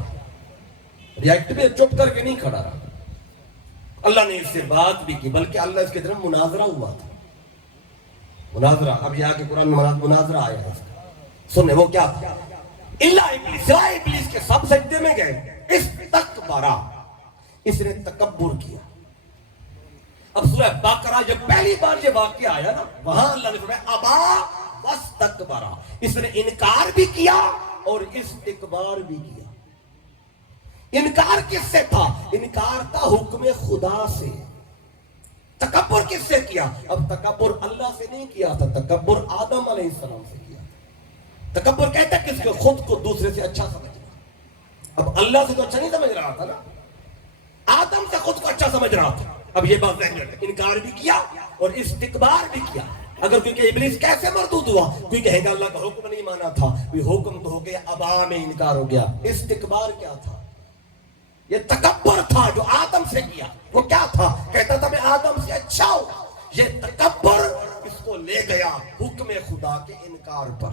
ریئیکٹ میں چپ کر کے نہیں کھڑا رہا، اللہ نے اس سے بات بھی کی، بلکہ اللہ اس کے طرف مناظرہ ہوا تھا۔ مناظرہ، اب یہاں کے قرآن میں مناظرہ آیا ہے، سنیں وہ کیا تھا؟ الا ابلیس، سوائے ابلیس کے سب سجدے میں گئے، استکبرا، اس نے تکبر کیا۔ اب سورہ بقرہ جب پہلی بار یہ واقعہ آیا نا، وہاں اللہ نے فرمایا ابا واستکبرا، اس نے انکار بھی کیا اور استکبار بھی کیا۔ انکار کس سے تھا؟ انکار تھا حکم خدا سے۔ تکبر کس سے کیا؟ اب تکبر اللہ سے نہیں کیا تھا، تکبر آدم علیہ السلام سے کیا تھا۔ تکبر کہتا ہے کس کو؟ خود کو دوسرے سے اچھا سمجھنا۔ اب اللہ سے تو اچھا نہیں سمجھ رہا تھا نا، آدم سے خود کو اچھا سمجھ رہا تھا۔ اب یہ بات ذہن میں رکھیں، انکار بھی کیا اور استکبار بھی کیا۔ اگر کیونکہ ابلیس کیسے مردود ہوا؟ کوئی کہے گا اللہ کا حکم نہیں مانا تھا، کوئی حکم تو ہو گیا، ابا میں انکار ہو گیا۔ استکبار کیا تھا؟ یہ تکبر تھا جو آدم سے کیا۔ وہ کیا تھا؟ کہتا تھا میں آدم سے اچھا ہوں۔ یہ تکبر اس کو لے گیا حکم خدا کے انکار پر۔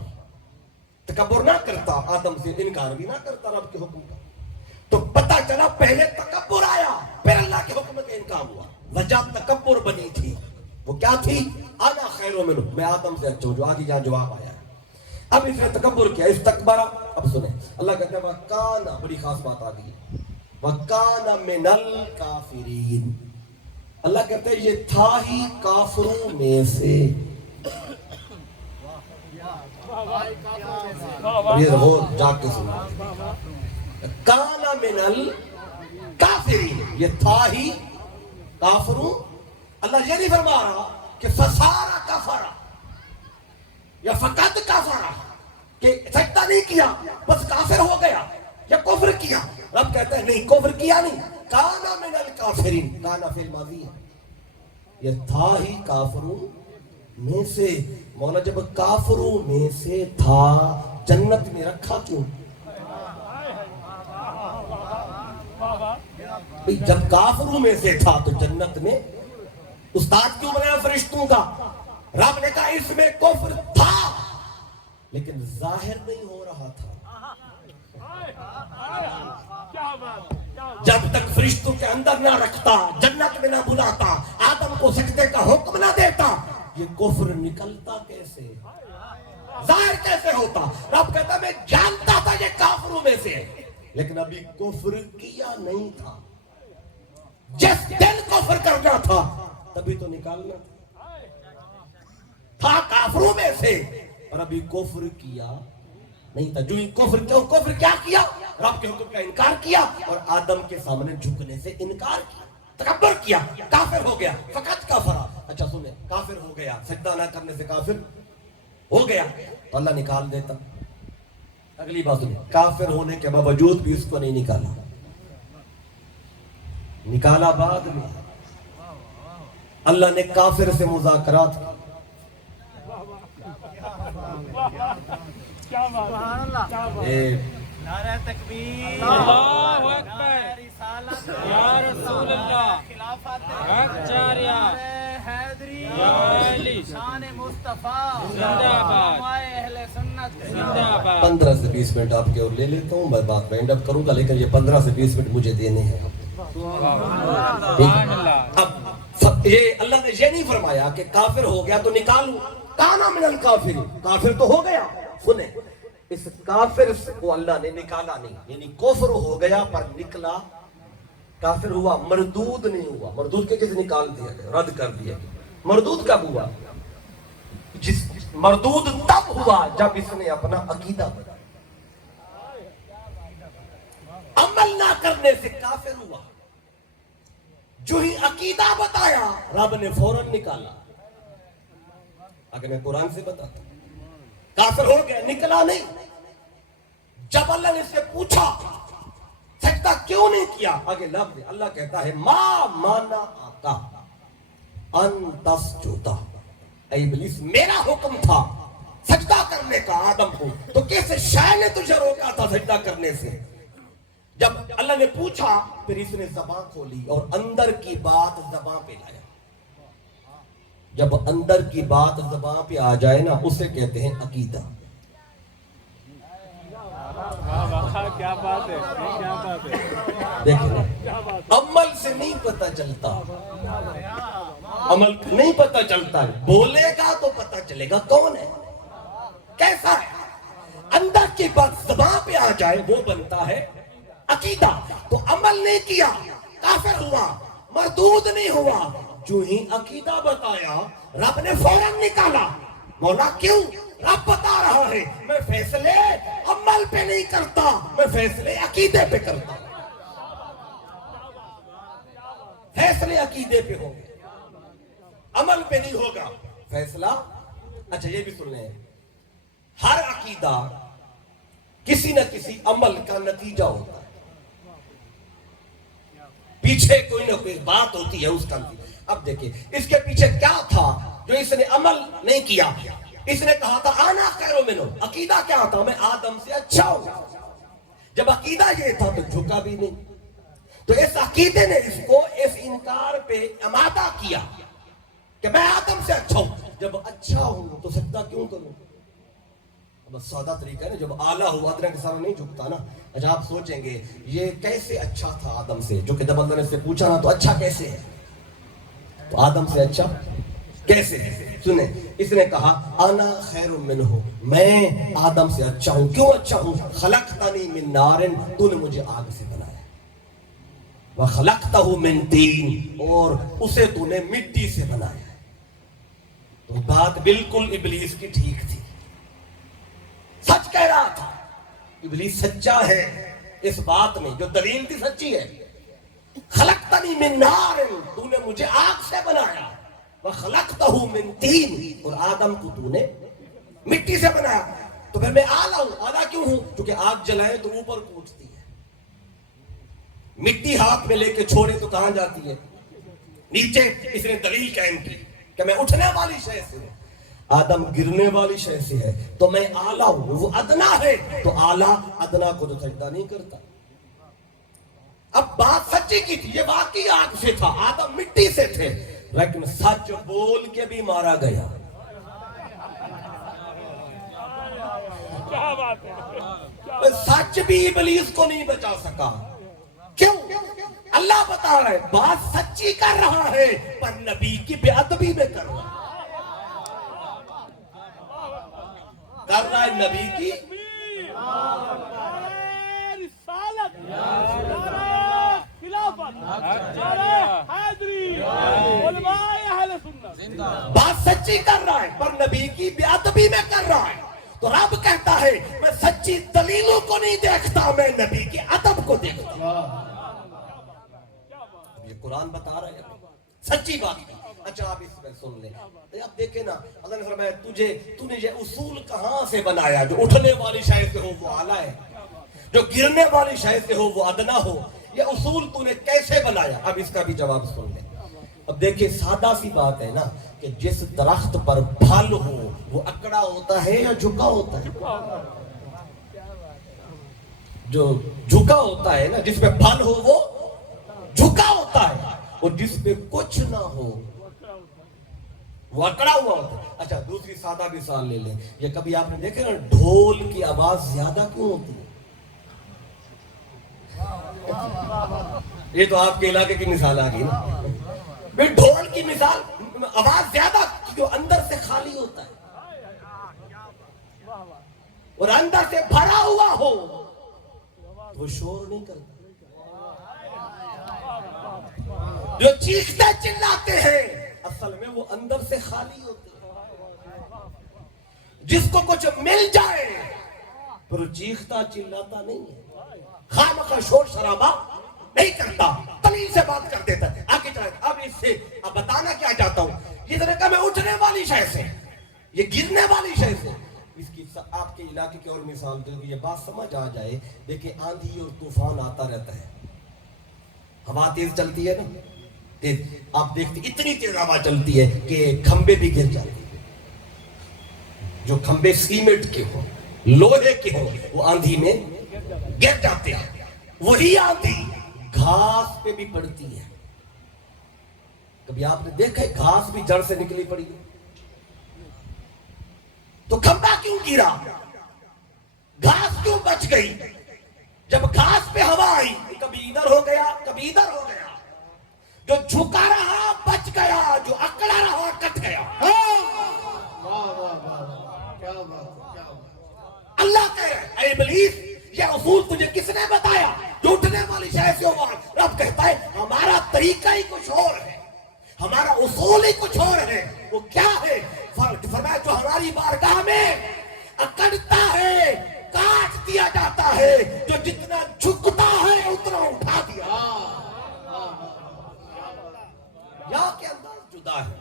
تکبر نہ کرتا، آدم سے انکار بھی نہ کرتا رب کے حکم کا، تو پتہ چلا پہلے تکبر آیا، پھر اللہ کے حکم کا انکار ہوا۔ وجہ تکبر بنی تھی، وہ کیا تھی؟ انا خیر منہ، میں آدم سے اچھا ہوں، جو آگے جہاں جواب آیا ہے۔ اب اس نے تکبر کیا، استکبارہ۔ اب سنیں اللہ کہتے ہیں وَكَانَ، بڑی خاص بات آ گئی، وَكَانَ مِنَ الْكَافِرِينَ، اللہ کہتے ہیں یہ تھا ہی کافروں میں سے۔ یہ غور جا کے سنیں، کانا من الکافرین، یہ تھا ہی کافروں۔ اللہ یہ نہیں فرما رہا کہ فسارا کفرا یا فقط کفرا، کہ سجدہ نہیں کیا بس کافر ہو گیا یا کفر کیا۔ رب کہتے ہیں نہیں، کفر کیا نہیں، کانا من الکافرین، کانا فی الماضی ہے، یہ تھا ہی کافروں میں سے۔ مولا جب کافروں میں سے تھا جنت میں رکھا کیوں؟ جب کافروں میں سے تھا تو جنت میں استاد کیوں بنایا فرشتوں کا؟ رب نے کہا اس میں کفر تھا لیکن ظاہر نہیں ہو رہا تھا۔ جب تک فرشتوں کے اندر نہ رکھتا، جنت میں نہ بلاتا، آدم کو سجدے کا حکم نہ دیتا، یہ کفر نکلتا کیسے، ظاہر کیسے ہوتا؟ رب کہتا میں جانتا تھا یہ کافروں میں سے ہے لیکن ابھی کفر کیا نہیں تھا۔ جس دن کفر کرنا تھا تبھی تو نکالنا تھا کافروں میں سے، اور ابھی کفر کیا نہیں تھا۔ جو ہی کفر کیا کیا؟ رب کے حکم کا انکار کیا اور آدم کے سامنے جھکنے سے انکار کیا، تکبر کیا، کافر ہو گیا، فقط کافرہ۔ اچھا سنیں، کافر ہو گیا، سجدہ نہ کرنے سے کافر ہو گیا تو اللہ نکال دیتا۔ اگلی بات سنیں، کافر ہونے کے باوجود بھی اس کو نہیں نکالا، نکالا بعد میں۔ اللہ نے کافر سے مذاکرات کی، نعرہ تکبیر، اللہ اکبر، رسالت یا رسول اللہ، خلافت جاریہ، حیدری، شان مصطفیٰ، زندہ باد، اہل سنت زندہ باد۔ 15 سے 20 منٹ آپ کے اور لے لیتا ہوں، میں بات وائنڈ اپ کروں گا، لیکن یہ 15 سے 20 منٹ مجھے دینے ہیں۔ اب یہ اللہ نے یہ نہیں فرمایا کہ کافر ہو گیا تو نکالو، کانا من الکافر، کافر تو ہو گیا۔ سنیں، اس کافر کو اللہ نے نکالا نہیں، یعنی کفر ہو گیا پر نکلا، کافر ہوا، مردود نہیں ہوا۔ مردود کے جیسے نکال دیا گیا، رد کر دیا گیا۔ مردود کب ہوا؟ مردود تب ہوا جب اس نے اپنا عقیدہ بتایا، عمل نہ کرنے سے کافر ہوا۔ جو ہی عقیدہ بتایا رب نے فوراً نکالا۔ اگر میں قرآن سے بتاتا، کافر ہو گیا، نکلا نہیں۔ جب اللہ نے اس سے پوچھا سجدہ کیوں نہیں کیا، آگے لفظ اللہ کہتا ہے ما مانا آقا ان تسجدا، اے ابلیس میرا حکم تھا سجدہ کرنے کا آدم کو، تو کیسے شے نے تجھے روکا تھا سجدہ کرنے سے؟ جب اللہ نے پوچھا پھر اس نے زبان کھولی اور اندر کی بات زبان پہ لایا۔ جب اندر کی بات زبان پہ آ جائے نا، اسے کہتے ہیں عقیدہ۔ کیا بات ہے، کیا بات ہے۔ دیکھیں، عمل سے نہیں پتہ چلتا، عمل نہیں پتہ چلتا ہے، بولے گا تو پتہ چلے گا کون ہے، کیسا ہے۔ اندر کی بات زبان پہ آ جائے وہ بنتا ہے عقیدہ۔ تو عمل نہیں کیا، کافر ہوا، مردود نہیں ہوا۔ جو ہی عقیدہ بتایا رب نے فوراً نکالا۔ مولا کیوں؟ رب بتا رہا ہے میں فیصلے عمل پہ نہیں کرتا، میں فیصلے عقیدے پہ کرتا۔ فیصلے عقیدے پہ ہوں گے، عمل پہ نہیں ہوگا فیصلہ۔ اچھا یہ بھی سن لیں، ہر عقیدہ کسی نہ کسی عمل کا نتیجہ ہوتا ہے، پیچھے کوئی نہ کوئی بات ہوتی ہے اس کا نتیجہ۔ اب دیکھیں اس کے پیچھے کیا تھا جو اس نے عمل نہیں کیا۔ اس نے کہا تھا آنا خیر منہ، عقیدہ کیا تھا میں آدم سے اچھا ہوں۔ جب عقیدہ یہ تھا تو جھکا بھی نہیں، تو اس عقیدے نے اس کو اس انکار پہ آمادہ کیا کہ میں آدم سے اچھا ہوں۔ جب اچھا ہوں تو سجدہ کیوں کروں؟ بس سادہ طریقہ ہے نا، جب اعلیٰ ہوا ادنا کے سامنے نہیں جھکتا نا۔ اچھا آپ سوچیں گے یہ کیسے اچھا تھا آدم سے، جو کہ جب اللہ نے اس سے پوچھا نا تو اچھا کیسے ہے، تو آدم سے اچھا کیسے؟ سنیں، اس نے کہا انا خیر منہ، میں آدم سے اچھا ہوں. کیوں اچھا ہوں؟ خلقتنی من نار، تو نے مجھے آگ سے بنایا. وخلقتہ من طین، اور اسے تو نے مٹی سے بنایا. تو بات بالکل ابلیس کی ٹھیک تھی، سچ کہہ رہا تھا. ابلیس سچا ہے اس بات میں، جو دلیل تھی سچی ہے. خلقتنی من نار، تو نے مجھے آگ سے بنایا. وخلقتہ من طین، اور آدم کو تو نے مٹی سے بنایا. تو پھر میں اعلیٰ ہوں. اعلیٰ کیوں ہوں؟ کیونکہ آگ جلائے تو اوپر پہنچتی ہے، مٹی ہاتھ میں لے کے چھوڑے تو کہاں جاتی ہے؟ نیچے. اس نے دلیل قائم کی کہ میں اٹھنے والی شے سے ہوں، آدم گرنے والی شے سے ہے، تو میں اعلیٰ ہوں. وہ ادنا ہے تو اعلیٰ ادنا کو تو سجدہ نہیں کرتا. اب بات سچی کی تھی، یہ واقعی آگ سے تھا، آدم مٹی سے تھے، لیکن سچ بول کے بھی مارا گیا. کیا بات ہے، سچ بھی ابلیس کو نہیں بچا سکا. کیوں؟ اللہ بتا رہا ہے بات سچی کر رہا ہے، پر نبی کی بے ادبی میں کر رہا ہے نبی کی. رسالت، خلافت، حیدری، علماء اہل سنت. بات سچی کر رہا ہے پر نبی کی بے ادبی میں کر رہا ہے. تو رب کہتا ہے میں سچی دلیلوں کو نہیں دیکھتا، میں نبی کی ادب کو دیکھتا ہوں. یہ قرآن بتا رہا ہے سچی بات. اچھا آپ اس میں سن لیں. اب دیکھیں نا، اللہ نے فرمایا تو نے یہ اصول کہاں سے بنایا؟ جو اٹھنے والی شے سے ہو وہ اعلیٰ ہے، جو گرنے والی شے سے ہو وہ ادنا ہو. یہ اصول تو نے کیسے بنایا؟ اب اس کا بھی جواب سن لیں. اب دیکھیں سادہ سی بات ہے نا کہ جس درخت پر پھل ہو وہ اکڑا ہوتا ہے یا جھکا ہوتا ہے؟ جو جھکا ہوتا ہے نا، جس پہ پھل ہو وہ جھکا ہوتا ہے، اور جس پہ کچھ نہ ہو وہ اکڑا ہوا ہوتا ہے. اچھا دوسری سادہ مثال لے لیں. یہ کبھی آپ نے دیکھے نا ڈھول کی آواز زیادہ کیوں ہوتی ہے؟ یہ تو آپ کے علاقے کی مثال آ گئی نا. ڈھول کی مثال آواز زیادہ کیوں؟ اندر سے خالی ہوتا ہے اور اندر سے بھرا ہوا ہو وہ شور نہیں کرتا. جو چیختے چلاتے ہیں اصل میں وہ اندر سے خالی ہوتے ہیں. جس کو کچھ مل جائے پر چیختا چلاتا نہیں ہے، خامخواہ شور شرابہ نہیں کرتا، دلیل سے بات کر دیتا ہے. آگے چلے. اب اس سے اب بتانا کیا چاہتا ہوں، یہ طریقہ میں اٹھنے والی شے سے، یہ گرنے والی شے سے. اس کی آپ کے علاقے کی اور مثال دوں گی، یہ بات سمجھ آ جائے. دیکھیں آندھی اور طوفان آتا رہتا ہے، ہوا تیز چلتی ہے نا، تیز. آپ دیکھتے اتنی تیز ہوا چلتی ہے کہ کھمبے بھی گر جاتے ہیں. جو کھمبے سیمنٹ کے ہو، لوہے کے ہو، وہ آندھی میں گر جاتے ہیں. وہی آندھی گھاس پہ بھی پڑتی ہے. کبھی آپ نے دیکھا ہے گھاس بھی جڑ سے نکلی پڑی ہے؟ تو کھمبا کیوں گرا؟ گھاس کیوں بچ گئی؟ جب گھاس پہ ہوا آئی کبھی ادھر ہو گیا کبھی ادھر ہو گیا. جو جھکا رہا بچ گیا، جو اکڑا رہا کٹ گیا. اللہ کہہ رہا ہے اے ابلیس یہ اصول تجھے کس نے بتایا؟ جو اٹھنے والی شے سے ہوا. رب کہتا ہے ہمارا طریقہ ہی کچھ اور ہے، ہمارا اصول ہی کچھ اور ہے. وہ کیا ہے؟ فرمایا جو ہماری بارگاہ میں اکڑتا ہے کاٹ دیا جاتا ہے، جو جتنا جھکتا ہے اتنا اٹھا دیا. یا کے انداز جدا ہے.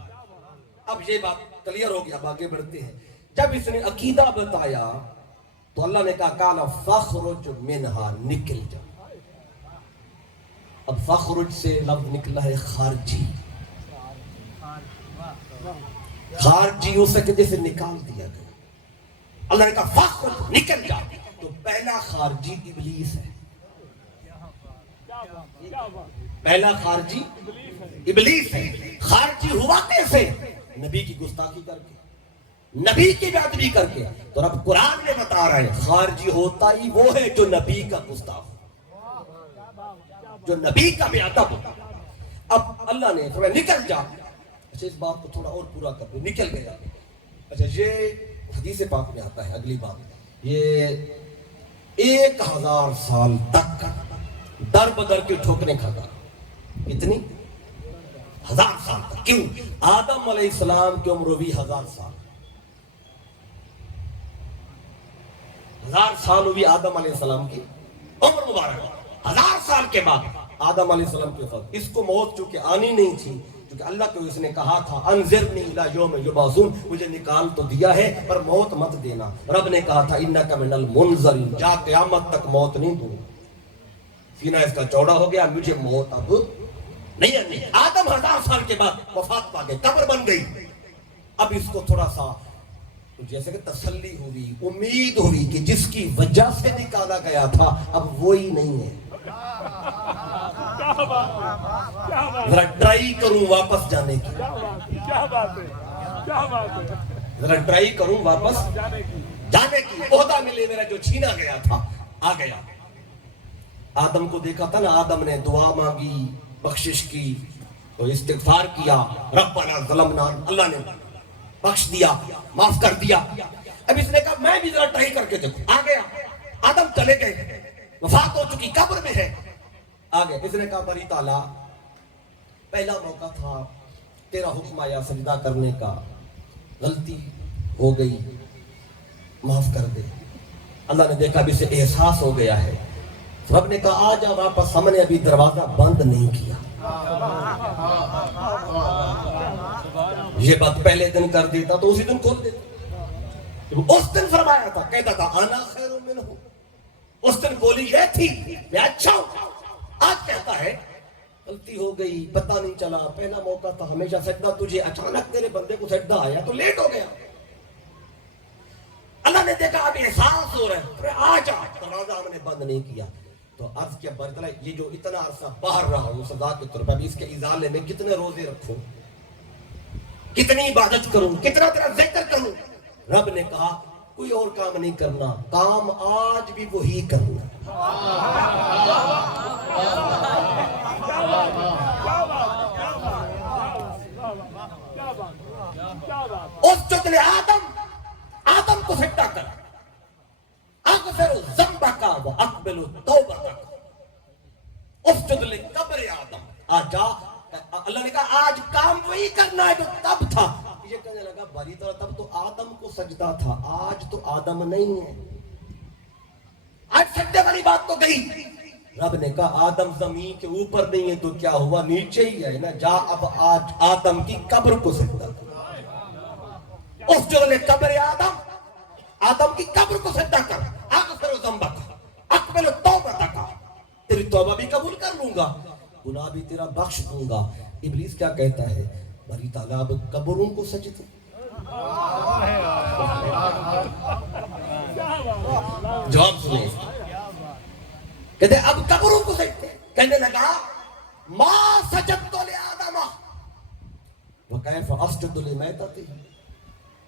اب یہ بات کلیئر ہو گیا. اب آگے بڑھتے ہیں. جب اس نے عقیدہ بتایا تو اللہ نے کہا کالا فخرج منہا، نکل جا. اب فخرج سے لفظ نکلا ہے خارجی. خارجی ہو سکے جیسے نکال دیا گیا. اللہ نے کہا فخرج، نکل جا. تو پہلا خارجی ابلیس ہے. پہلا خارجی ابلیس ہے. خارجی ہوا کیسے؟ نبی کی گستاخی کر کے، نبی کی بے ادبی کر کے. تو رب قرآن میں بتا رہا ہے خارجی ہوتا ہی وہ ہے جو نبی کا گستاخ، جو نبی کا بے ادب. اب اللہ نے فرمایا نکل جا. اچھا اس بات کو تھوڑا اور پورا کر دیں، نکل گیا. اچھا یہ حدیث پاک میں آتا ہے اگلی بات، یہ 1000 سال تک در بدر کی ٹھوکریں کھاتا. کتنی؟ 1000 سال تک. کیوں؟ آدم علیہ السلام کی عمر ہوئی 1000 سال. 1000 سال ہوئی آدم علیہ السلام کی عمر مبارک. 1000 سال کے بعد آدم علیہ السلام کے وفات. اس کو موت چونکہ آنی نہیں تھی، کیونکہ اللہ کو اس نے کہا تھا انذرنی الی یوم یبعثون، مجھے نکال تو دیا ہے پر موت مت دینا. رب نے کہا تھا انک من المنذرین، جا قیامت تک موت نہیں دوں. سینہ اس کا چوڑا ہو گیا، مجھے موت اب نہیں آنی. آدم 1000 سال کے بعد وفات پا گئے، قبر بن گئی. اب اس کو تھوڑا سا جیسے کہ تسلی ہوئی، امید ہوئی کہ جس کی وجہ سے نکالا گیا تھا اب وہی نہیں ہے. ذرا ٹرائی کروں واپس جانے کی، ذرا ٹرائی کروں واپس جانے کی. عہدہ ملے میرا جو چھینا گیا تھا آ گیا. آدم کو دیکھا تھا نا، آدم نے دعا مانگی، بخشش کی، تو استغفار کیا، ربنا ظلمنا، اللہ نے بخش دیا، معاف کر دیا. اب اس نے کہا میں بھی ذرا ٹرائی کر کے دیکھوں. آ گیا. آدم چلے گئے، وفات ہو چکی، قبر میں ہے. آ گئے. اس نے کہا باری تعالیٰ پہلا موقع تھا، تیرا حکم آیا سجدہ کرنے کا، غلطی ہو گئی، معاف کر دے. اللہ نے دیکھا اب اسے احساس ہو گیا ہے. رب نے کہا آ جا واپس، ہم نے ابھی دروازہ بند نہیں کیا. یہ بات پہلے دن کر دیتا تو اسی دن کھول دیتا. اس دن فرمایا تھا، کہتا تھا انا خیر منہ. اس دن بولی یہ تھی میں اچھا ہوں. آج کہتا ہے غلطی ہو گئی، پتہ نہیں چلا، پہلا موقع تھا، ہمیشہ سجدہ تجھے، اچانک تیرے بندے کو سجدہ آیا تو لیٹ ہو گیا. اللہ نے دیکھا اب احساس ہو رہا ہے، آ جا، دروازہ ہم نے بند نہیں کیا. تو عرض کیا باری تعالیٰ یہ جو اتنا عرصہ باہر رہا ہوں سزا کے طور پر، ابھی اس کے ازالے میں کتنے روزے رکھوں، کتنی عبادت کروں، کتنا تیرا ذکر کروں. رب نے کہا کوئی اور کام نہیں کرنا، کام آج بھی وہی کرنا. اس جدل آدم کو سجدہ کر، اغفر ذنبک واقبل توبتک. اس جدل قبر آدم آ جا. اللہ نے کہا آج کام وہی کرنا ہے جو تب تھا. یہ کہنے لگا باری طرح تب تو آدم کو سجدہ تھا، آج تو آدم نہیں ہے، آج سجدے والی بات تو گئی. رب نے کہا آدم زمین کے اوپر نہیں ہے تو کیا ہوا، نیچے ہی ہے نا. جا اب آج آدم کی قبر کو سجدہ کر. اس جو نے قبر آدم کی قبر کو سجدہ کر. اغفر ذنبک اقبل توبتک، تیری توبہ بھی قبول کر لوں گا، گناہ بھی تیرا بخش دوں گا. ابلیس کیا کہتا ہے، باری تعالیٰ اب قبروں کو سجدے. جواب سنیں، کہتے اب قبروں کو سجدے. کہنے لگا ما سجدت لآدم وکیف اسجد لمیتۃ.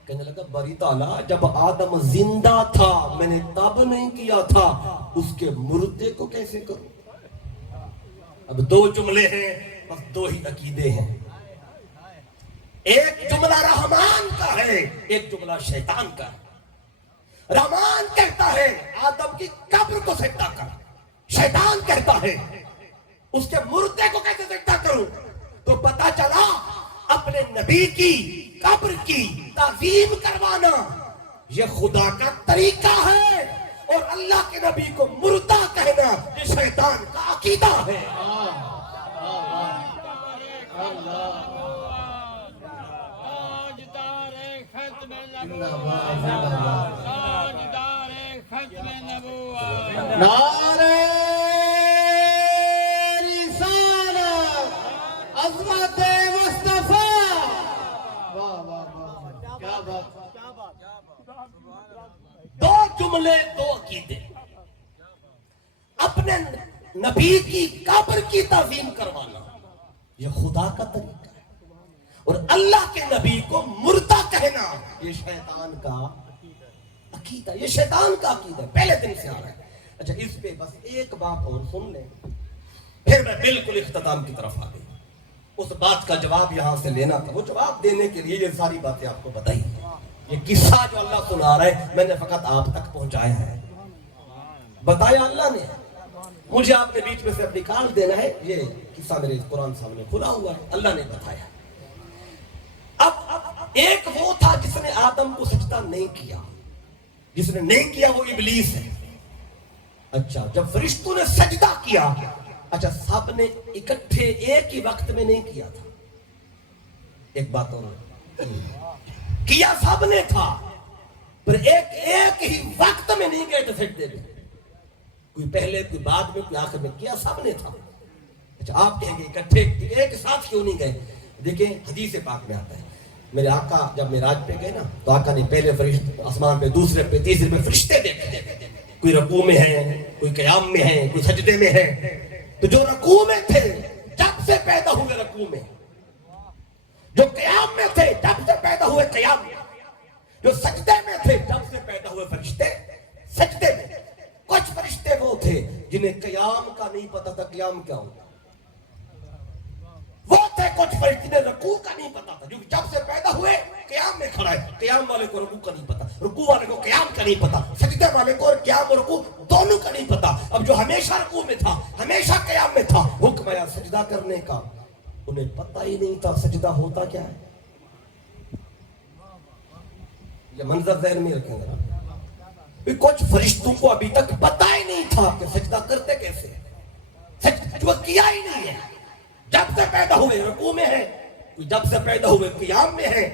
کہنے لگا باری تعالیٰ جب آدم زندہ تھا میں نے تب نہیں کیا تھا، اس کے مردے کو کیسے کروں. اب دو جملے ہیں، بس دو ہی عقیدے ہیں. ایک جملہ رحمان کا ہے، ایک جملہ شیطان کا ہے. رحمان کہتا ہے آدم کی قبر کو سجدہ کر، شیطان کہتا ہے اس کے مردے کو کیسے سجدہ کروں. تو پتا چلا اپنے نبی کی قبر کی تعظیم کروانا یہ خدا کا طریقہ ہے، اور اللہ کے نبی کو مردہ کہنا یہ شیطان کا عقیدہ ہے. نعرہ رسالت، عظمت مصطفیٰ. واہ واہ واہ، کیا بات. دو جملے دو عقیدے. اپنے نبی کی قبر کی تعظیم کروانا یہ خدا کا طریقہ ہے، اور اللہ کے نبی کو مردہ کہنا یہ شیطان کا عقیدہ. یہ شیطان کا عقیدہ پہلے دن سے آ رہا ہے. اچھا اس پہ بس ایک بات اور سن لیں، پھر میں بالکل اختتام کی طرف آ گئی. اس بات کا جواب یہاں سے لینا تھا. وہ جواب دینے کے لیے یہ ساری باتیں آپ کو بتائی. یہ قصہ جو اللہ سنا رہا ہے میں نے فقط آپ تک پہنچایا ہے, بتایا اللہ نے. مجھے آپ کے بیچ میں سے نکال دینا ہے. یہ قصہ میرے قرآن سامنے کھلا ہوا ہے, اللہ نے بتایا. اب ایک وہ تھا جس نے آدم کو سجدہ نہیں کیا, جس نے نہیں کیا وہ ابلیس ہے. اچھا, جب فرشتوں نے سجدہ کیا, اچھا سب نے اکٹھے ایک ہی وقت میں نہیں کیا تھا. ایک بات اور کیا سب نے تھا, پر ایک ہی وقت میں نہیں گئے تھے سجدے میں. کوئی پہلے, کوئی بعد میں, کوئی آخر میں, کیا سب نے تھا. اچھا آپ کہیں گے اکٹھے ایک ساتھ کیوں نہیں گئے؟ دیکھیں حدیث پاک میں آتا ہے, میرے آقا جب معراج پہ گئے نا تو آقا نے پہلے فرشتے آسمان پہ, دوسرے پہ, تیسرے پہ فرشتے دیکھے. کوئی رکوع میں ہے, کوئی قیام میں ہے, کوئی سجدے میں ہے. تو جو رکوع میں تھے جب سے پیدا ہوئے رکوع میں, جو قیام میں تھے جب سے پیدا ہوئے قیام میں, جو سجدے میں تھے جب سے پیدا ہوئے فرشتے سجدے میں. کچھ فرشتے وہ تھے جنہیں قیام کا نہیں پتا تھا قیام کیا ہوتا, وہ تھے کچھ فرشتے جنہیں رکوع کا نہیں پتا تھا, جو جب سے پیدا ہوئے قیام میں کھڑا ہے. قیام والے کو رکوع کا نہیں پتا, رکوع والے کو قیام کا نہیں پتا, سجدے والے کو قیام اور رکوع دونوں کا نہیں پتا. اب جو ہمیشہ رکوع میں تھا, ہمیشہ قیام میں تھا, حکم آیا سجدہ کرنے کا, انہیں پتہ ہی نہیں تھا سجدہ ہوتا کیا ہے. یہ منظر ذہن میں رکھیں گے. کچھ فرشتوں کو ابھی تک پتہ ہی نہیں تھا کہ سجدہ کرتے کیسے, سجدہ کیا ہی نہیں ہے. جب سے پیدا ہوئے رکوع میں ہے, کوئی جب سے پیدا ہوئے قیام میں ہے,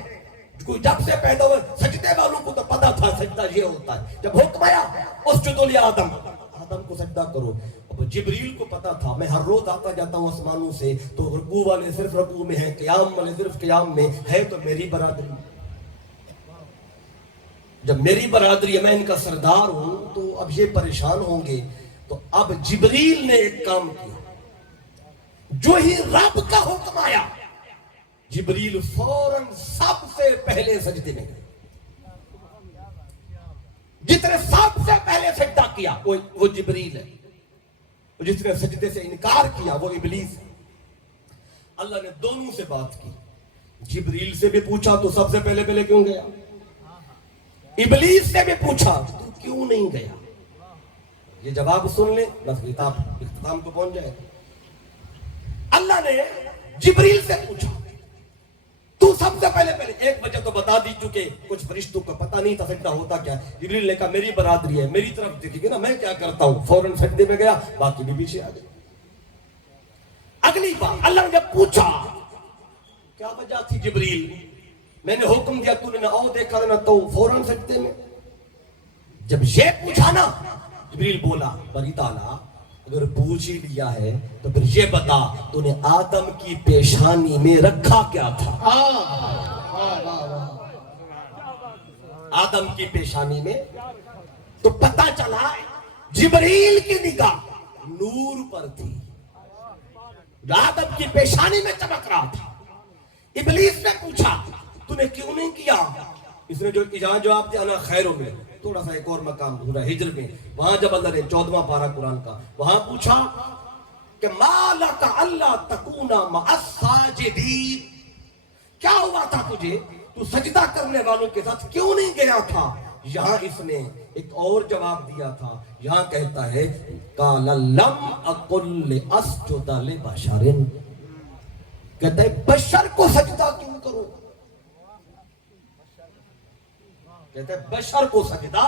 کوئی جب سے پیدا ہوئے. سجدے والوں کو تو پتا تھا سجدہ یہ ہوتا ہے. جب حکم آیا اسجدوا لآدم, آدم کو سجدہ کرو. اب جبریل کو پتا تھا, میں ہر روز آتا جاتا ہوں آسمانوں سے, تو رکوع والے صرف رکوع میں ہیں, قیام والے صرف قیام میں ہے, تو میری برادری, جب میری برادری ہے, میں ان کا سردار ہوں, تو اب یہ پریشان ہوں گے. تو اب جبریل نے ایک کام کیا, جو ہی رب کا حکم آیا جبریل فوراً سب سے پہلے سجدے میں گئے. جس نے سب سے پہلے سجدہ کیا وہ جبریل ہے, جس نے سجدے سے انکار کیا وہ ابلیس ہے. اللہ نے دونوں سے بات کی. جبریل سے بھی پوچھا تو سب سے پہلے کیوں گیا, ابلیس سے بھی پوچھا تو کیوں نہیں گیا. یہ جواب سن لیں بس کتاب اختتام کو پہنچ جائے. اللہ نے جبریل سے پوچھا تو سب سے پہلے ایک وجہ تو بتا دی, چونکہ کچھ فرشتوں کو پتہ نہیں تھا سجدہ ہوتا کیا. جبریل نے کہا میری برادری ہے, میری طرف دیکھیں گے نا میں کیا کرتا ہوں. فوراً سجدے میں گیا, باقی بھی پیچھے آ گئے. اگلی بار اللہ نے جب پوچھا کیا وجہ تھی جبریل, میں نے حکم دیا تو نے نہ او دیکھا نہ تو, فوراً سجدے میں. جب یہ پوچھا نا جبریل بولا بری تعالیٰ اگر پوچھ ہی لیا ہے تو پھر یہ بتا تو نے آدم کی پیشانی میں رکھا کیا تھا. آدم کی پیشانی میں تو پتا چلا جبریل کی نگاہ نور پر تھی, آدم کی پیشانی میں چمک رہا تھا. ابلیس نے پوچھا تو نے کیوں نہیں کیا, اس نے جو جہاں جواب دیا انا خیروں میں. تھوڑا سا ایک اور مقام سورہ ہجر میں, وہاں جب اللہ نے 14واں پارہ قرآن کا, وہاں پوچھا کہ ما لک الا تکون مع الساجدین, کیا ہوا تھا تجھے, تو سجدہ کرنے والوں کے ساتھ کیوں نہیں گیا تھا. یہاں اس نے ایک اور جواب دیا تھا, یہاں کہتا ہے قال لم اقل لاسجد لبشر, کہتا ہے بشر کو سجدہ کیوں کرو, کہتا ہے بشر کو سجدہ.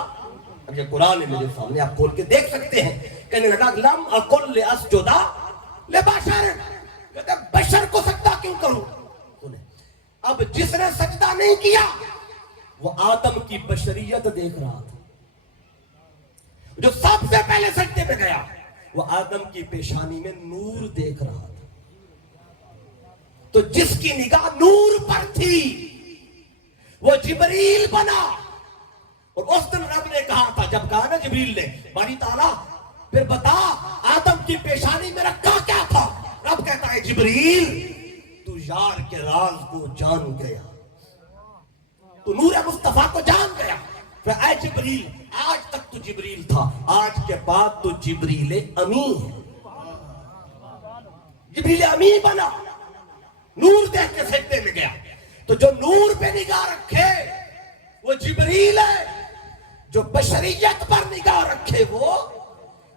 اب یہ قرآن ہے میرے سامنے, آپ کھول کے دیکھ سکتے ہیں. کہنے لگا لم اقل لاسجد لبشر, کہتا ہے بشر کو سجدہ کیوں کروں. اب جس نے سجدہ نہیں کیا وہ آدم کی بشریت دیکھ رہا تھا. جو سب سے پہلے سجدے پہ گیا وہ آدم کی پیشانی میں نور دیکھ رہا تھا. تو جس کی نگاہ نور پر تھی وہ جبریل بنا. اور اس دن رب نے کہا تھا, جب کہا نا جبریل نے باری تعالیٰ پھر بتا آدم کی پیشانی میں رکھا کیا تھا, رب کہتا ہے جبریل تو یار کے راز کو جان گیا, تو نور مصطفیٰ کو جان گیا. پھر اے جبریل, آج تک تو جبریل تھا, آج کے بعد تو جبریل امین ہے. جبریل امین بنا. نور دیکھ کے سجدے میں گیا. تو جو نور پہ نگاہ رکھے وہ جبریل ہے، جو بشریت پر نگاہ رکھے وہ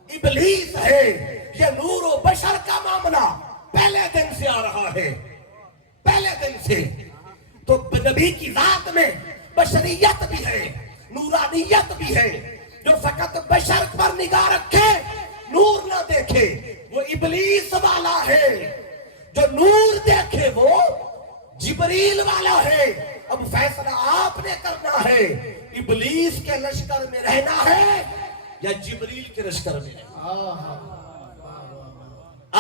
ابلیس ہے. یہ نور و بشر کا معاملہ پہلے دن سے آ رہا ہے، پہلے دن سے. تو نبی کی ذات میں بشریت بھی ہے، نورانیت بھی ہے. جو فقط بشر پر نگاہ رکھے نور نہ دیکھے وہ ابلیس والا ہے، جو نور دیکھے وہ جبریل والا ہے. اب فیصلہ آپ نے کرنا ہے، ابلیس کے لشکر میں رہنا ہے یا جبریل کے لشکر میں رہنا.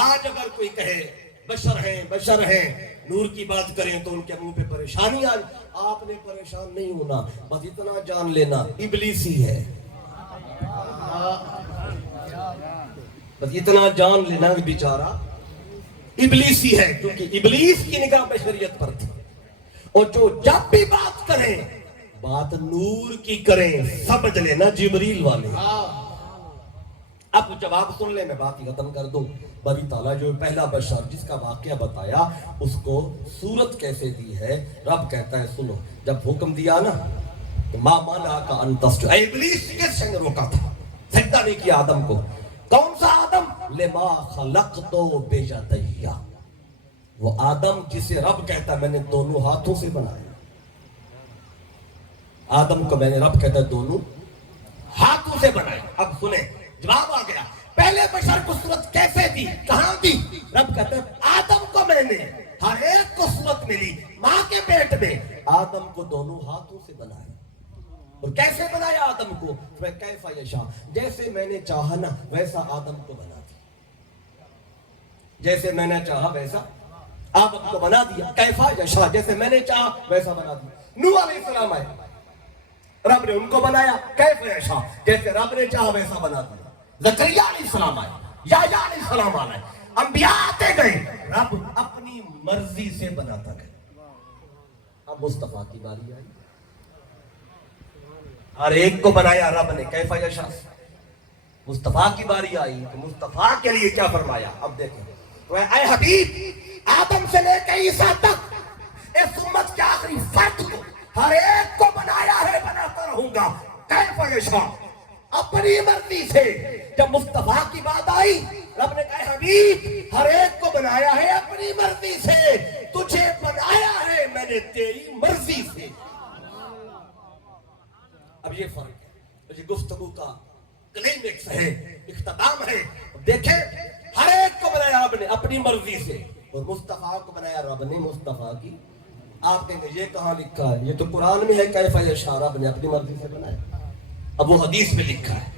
آج اگر کوئی کہے بشر ہیں نور کی بات کریں تو ان کے منہ پہ پریشانی آئی. آپ نے پریشان نہیں ہونا، بس اتنا جان لینا ابلیس ہی ہے. بس اتنا جان لینا کہ بیچارہ ابلیس ہی ہے، کیونکہ ابلیس کی نگاہ بشریت پر تھی. اور جو جب بھی بات کریں بات نور کی کریں، سمجھ لینا جبریل والے. اب جواب سن لیں، میں بات ہی ختم کر دوں. باری تعالیٰ جو پہلا بشر جس کا واقعہ بتایا اس کو صورت کیسے دی ہے. رب کہتا ہے سنو، جب حکم دیا نا ما مانا کا انتسجد، ابلیس کس شے نے روکا تھا؟ سجدہ نہیں کیا آدم کو. کون سا آدم؟ لما خلقتو بیدیا، وہ آدم جسے رب کہتا ہے میں نے دونوں ہاتھوں سے بنایا. آدم کو میں نے رب کہتا ہے دونوں ہاتھوں سے بنایا. اب سنیں جواب آ گیا. پہلے بشر کو صورت کیسے دی، کہاں دی؟ رب کہتا ہے آدم کو میں نے ہر ایک کو صورت ملی ماں کے پیٹ میں، آدم کو دونوں ہاتھوں سے بنایا. اور کیسے بنایا آدم کو؟ کیف یشاء، جیسے میں نے چاہا نا ویسا آدم کو بنا دیا. جیسے میں نے چاہا ویسا آدم کو بنا دیا. کیف یشاء، جیسے میں نے چاہا ویسا بنا دیا. نوح علیہ السلام آئے، رب نے ان کو بنایا. کیف یشاء، جیسے رب نے چاہا ویسا بنا دیا. زکریا علیہ السلام آئے، یحییٰ علیہ السلام آئے، انبیاء آتے گئے، رب اپنی مرضی سے بناتا گیا. اب مصطفیٰ کی باری آئی، ہر ایک کو بنایا رب نے کیف یشاء. مصطفیٰ کی باری آئی تو مصطفیٰ کے لیے کیا فرمایا. اب دیکھیں، اے حبیب، آدم سے لے کے عیسیٰ تک اس امت کے آخری فرد کو ہر ایک کو بنایا ہے، بناتا رہوں گا کیف یشاء، اپنی مرضی سے. جب مصطفیٰ کی بات آئی رب نے کہا حبیب ہر ایک کو بنایا ہے اپنی مرضی سے، تجھے بنایا ہے میں نے تیری مرضی سے. اب یہ فرق ہے، یہ گفتگو کا کلائمیکس ہے، اختتام ہے. دیکھیں ہر ایک کو بنایا رب نے اپنی مرضی سے، اور مصطفیٰ کو بنایا رب نے مصطفیٰ کی. آپ کہیں گے یہ کہاں لکھا ہے؟ یہ تو قرآن میں ہے کیف یشاء، رب نے اپنی مرضی سے بنایا. اب وہ حدیث میں لکھا ہے،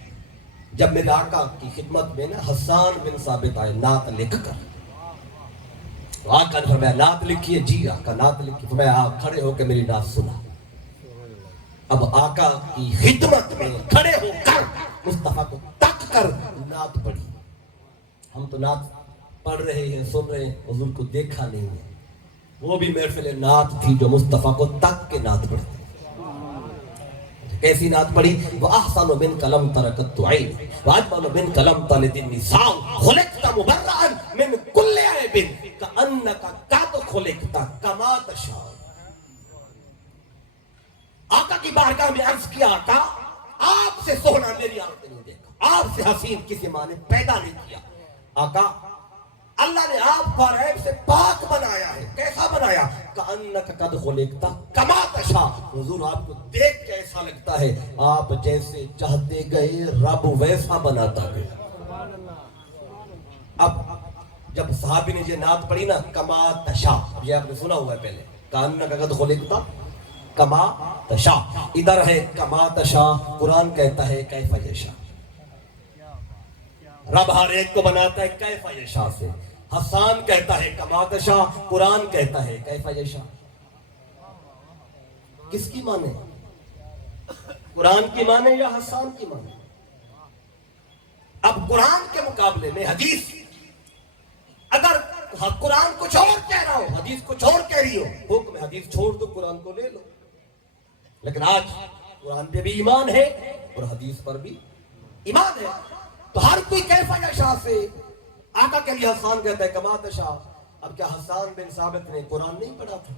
جب میرے آقا کی خدمت میں نا حسان بن ثابت آئے نعت لکھ کر، آقا نے فرمایا نعت لکھیے. جی آقا نعت لکھی. فرمایا آپ کھڑے ہو کے میری نعت سنا. اب آقا کی خدمت میں کھڑے ہو کر مصطفیٰ کو تک کر نعت پڑھی. ہم تو نعت پڑھ رہے ہیں، سن رہے ہیں، حضور کو دیکھا نہیں ہے. وہ بھی محفل نعت تھی جو مصطفیٰ کو تک کے نعت پڑھتے. کیسی نعت پڑھی؟ وَأَحْسَنُ مِنْكَ لَمْ تَرَكَتُّ عَيْنِ وَأَجْمَلُ مِنْكَ لَمْ تَلِدِ النِّسَاءُ خُلِقْتَ مُبَرَّأً مِنْ كُلِّ عَيْبٍ كَأَنَّكَ قَدْ خُلِقْتَ كَمَا تَشَاءُ. آقا کی بارگاہ میں عرض کیا آقا آپ سے سونا میری آنکھ نے نہیں دیکھا، آپ سے حسین کسی ماں نے پیدا نہیں کیا. آقا اللہ نے آپ کو عیب سے پاک بنایا ہے. کیسا بنایا؟ کأنک قد خلقت کما تشاء. حضور آپ کو دیکھ کے ایسا لگتا ہے آپ جیسے چاہتے گئے رب ویسا بناتا گیا. اب جب صحابی نے یہ نعت پڑھی نا کما تشاء، یہ آپ نے سنا ہوا ہے پہلے، کأنک قد خلقت کما تشاء. ادھر ہے کما تشاء، قرآن کہتا ہے کیف یشاء. رب ہر ایک کو بناتا ہے کیف یشاء سے. حسان کہتا ہے کما تشاء، قرآن کہتا ہے کیف یشاء. کس کی مانے؟ قرآن کی مانے یا حسان کی مانے؟ اب قرآن کے مقابلے میں حدیث، اگر قرآن کچھ اور کہہ رہا ہو حدیث کچھ اور کہہ رہی ہو، حکم حدیث چھوڑ دو قرآن کو لے لو. لیکن آج قرآن پہ بھی ایمان ہے اور حدیث پر بھی ایمان ہے. تو ہر کوئی کیف یشاء سے، آقا کے لیے حسان کہتا ہے کما تشاء، اب کیا حسان بن ثابت نے قرآن نہیں پڑھا تھا؟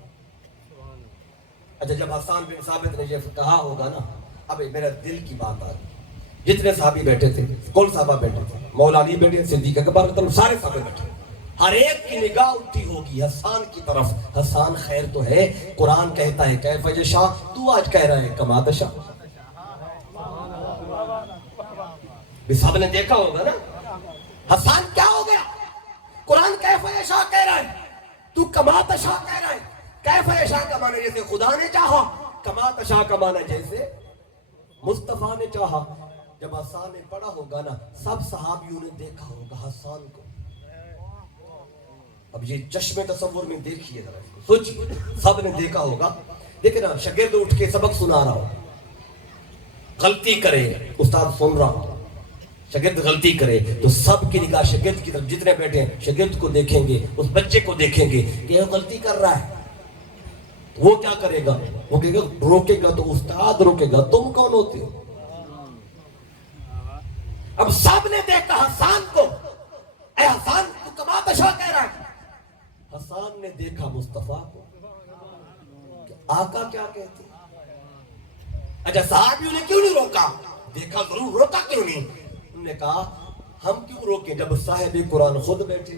اچھا جب حسان بن ثابت نے یہ کہا ہوگا نا، اب میرا دل کی بات آ گئی، جتنے صحابی بیٹھے تھے، کون صحابہ بیٹھے تھے، مولا علی بیٹھے، صدیق اکبر، سارے صحابے بیٹھے، ہر ایک کی نگاہ اٹھی ہوگی حسان کی طرف۔ حسان خیر تو ہے، قرآن کہتا ہے کیف یشاء، تو آج کہہ رہا ہے کما تشاء۔ سب نے دیکھا ہوگا نا حسان کیا ہو گیا، قرآن کیف یشاء کہہ رہا ہے، تو کما تشاء کہہ رہا ہے۔ کیف یشاء کا معنی جیسے خدا نے چاہا، کما تشاء کا معنی جیسے مصطفیٰ نے چاہا۔ جب حسان نے پڑھا ہوگا نا، سب صحابیوں نے دیکھا ہوگا حسان کو۔ اب یہ چشم تصور میں دیکھیے ذرا، سوچیے، سب نے دیکھا ہوگا۔ دیکھیں نا، شاگرد اٹھ کے سبق سنا رہا ہو، غلطی کرے، استاد سن رہا ہو، شاگرد غلطی کرے تو سب کی نگاہ شاگرد کی طرف، جتنے بیٹھے ہیں شاگرد کو دیکھیں گے، اس بچے کو دیکھیں گے کہ یہ غلطی کر رہا ہے۔ وہ کیا کرے گا؟ وہ کہے گا روکے گا تو استاد روکے گا، تم کون ہوتے ہو؟ اب سب نے دیکھا حسان کو، اے حسان تو کما تشاء کہہ رہا ہے۔ حسان نے دیکھا مصطفیٰ کو کہ آقا کیا کہتے ہیں۔ اچھا صحابیوں نے کیوں نہیں روکا؟ دیکھا ضرور، روکا کیوں نہیں؟ انہوں نے کہا ہم کیوں روکیں جب صاحب قرآن خود بیٹھے؟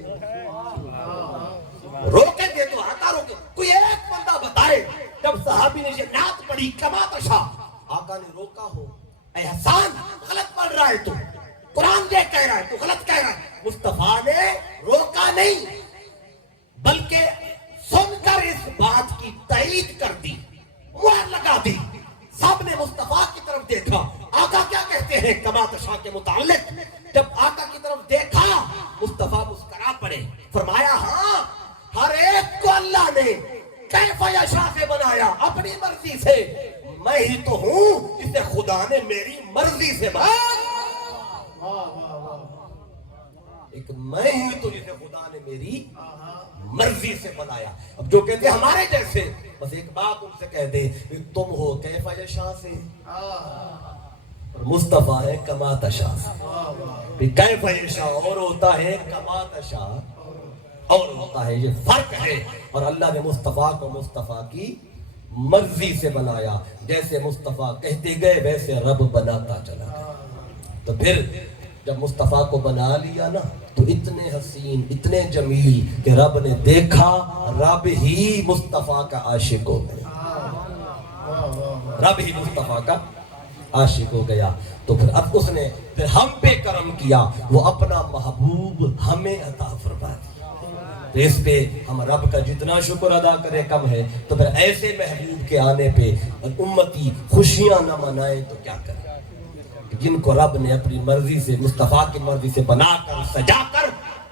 روکیں گے تو آقا روکے، کوئی ایک بندہ بتائے جب صحابی نے یہ نعت پڑھی کما تشاء آقا نے روکا ہو، اے حسان غلط پڑھ رہا ہے تو، قرآن یہ کہہ رہا ہے تو غلط کہہ رہا ہے۔ مصطفیٰ نے روکا نہیں، بلکہ سن کر اس بات کی تائید کر دی، مہر لگا دی۔ سب نے مصطفیٰ کی طرف دیکھا، آقا کیا کہتے ہیں کما تشاء کے متعلق۔ جب آقا کی طرف دیکھا، مصطفیٰ مسکرا پڑے، فرمایا ہاں ہر ایک کو اللہ نے کیف یشاء سے بنایا، اپنی مرضی سے، میں ہی تو ہوں جسے خدا نے میری مرضی سے بنایا۔ ایک میں ہی تو جسے خدا نے میری مرضی سے بنایا۔ اب جو کہتے ہیں ہمارے جیسے، بس ایک بات ان سے کہہ دے، تم ہو کیف یشاء سے، اور مصطفیٰ ہے کما تشاء سے۔ کیف یشاء اور ہوتا ہے، کما تشاء اور ہوتا ہے، یہ فرق ہے۔ اور اللہ نے مصطفیٰ کو مصطفیٰ کی مرضی سے بنایا، جیسے مصطفیٰ کہتے گئے ویسے رب بناتا چلا گیا۔ تو پھر جب مصطفیٰ کو بنا لیا نا، تو اتنے حسین، اتنے جمیل کہ رب نے دیکھا، رب ہی مصطفیٰ کا عاشق ہو گیا، رب ہی مصطفیٰ کا عاشق ہو گیا۔ تو پھر اب اس نے پھر ہم پہ کرم کیا، وہ اپنا محبوب ہمیں عطا فرما دیا۔ تو اس پہ ہم رب کا جتنا شکر ادا کرے کم ہے۔ تو پھر ایسے محبوب کے آنے پہ امتی خوشیاں نہ منائے تو کیا کرے، جن کو رب نے اپنی مرضی سے، مصطفیٰ کی مرضی سے بنا کر، سجا کر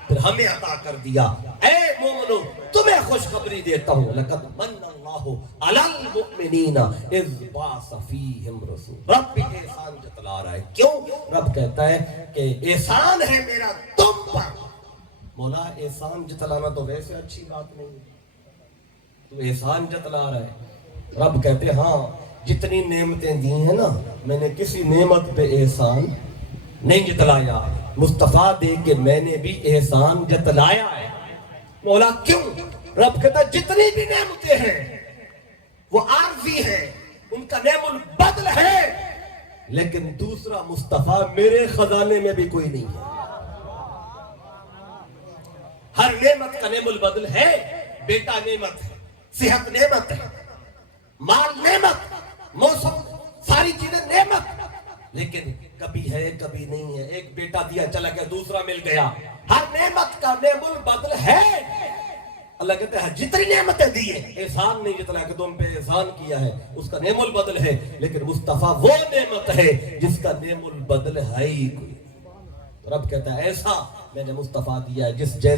پھر ہمیں عطا کر دیا۔ اے مومنو، تمہیں خوشخبری دیتا ہوں، لقد من اللہ علی المؤمنین اذ بعث فیہم رسول۔ رب بھی احسان جتلا رہا ہے، کیوں؟ رب کہتا ہے کہ احسان ہے میرا تم پر۔ مولا احسان جتلانا تو ویسے اچھی بات نہیں ہے، تو احسان جتلا رہا ہے۔ رب کہتے ہاں جتنی نعمتیں دی ہیں نا، میں نے کسی نعمت پہ احسان نہیں جتلایا، مصطفیٰ دے کے میں نے بھی احسان جتلایا ہے۔ مولا کیوں؟ رب کہتا جتنی بھی نعمتیں ہیں وہ عارضی ہیں، ان کا نعم البدل ہے، لیکن دوسرا مصطفیٰ میرے خزانے میں بھی کوئی نہیں ہے۔ ہر نعمت کا نعم البدل ہے، بیٹا نعمت ہے، صحت نعمت ہے، مال نعمت، موسم، ساری چیزیں نعمت، لیکن کبھی ہے کبھی نہیں ہے۔ ایک بیٹا دیا چلا گیا، دوسرا مل گیا۔ ہر نعمت کا نعم البدل ہے۔ اللہ کہتے ہیں جتنی نعمتیں دی ہیں، احسان نہیں جتنا کہ تم پہ احسان کیا ہے، اس کا نعم البدل ہے، لیکن مصطفیٰ وہ نعمت ہے جس کا نعم البدل ہے ہی کوئی۔ رب کہتا ہے ایسا میں نے مصطفیٰ دیا ہے جس جیسے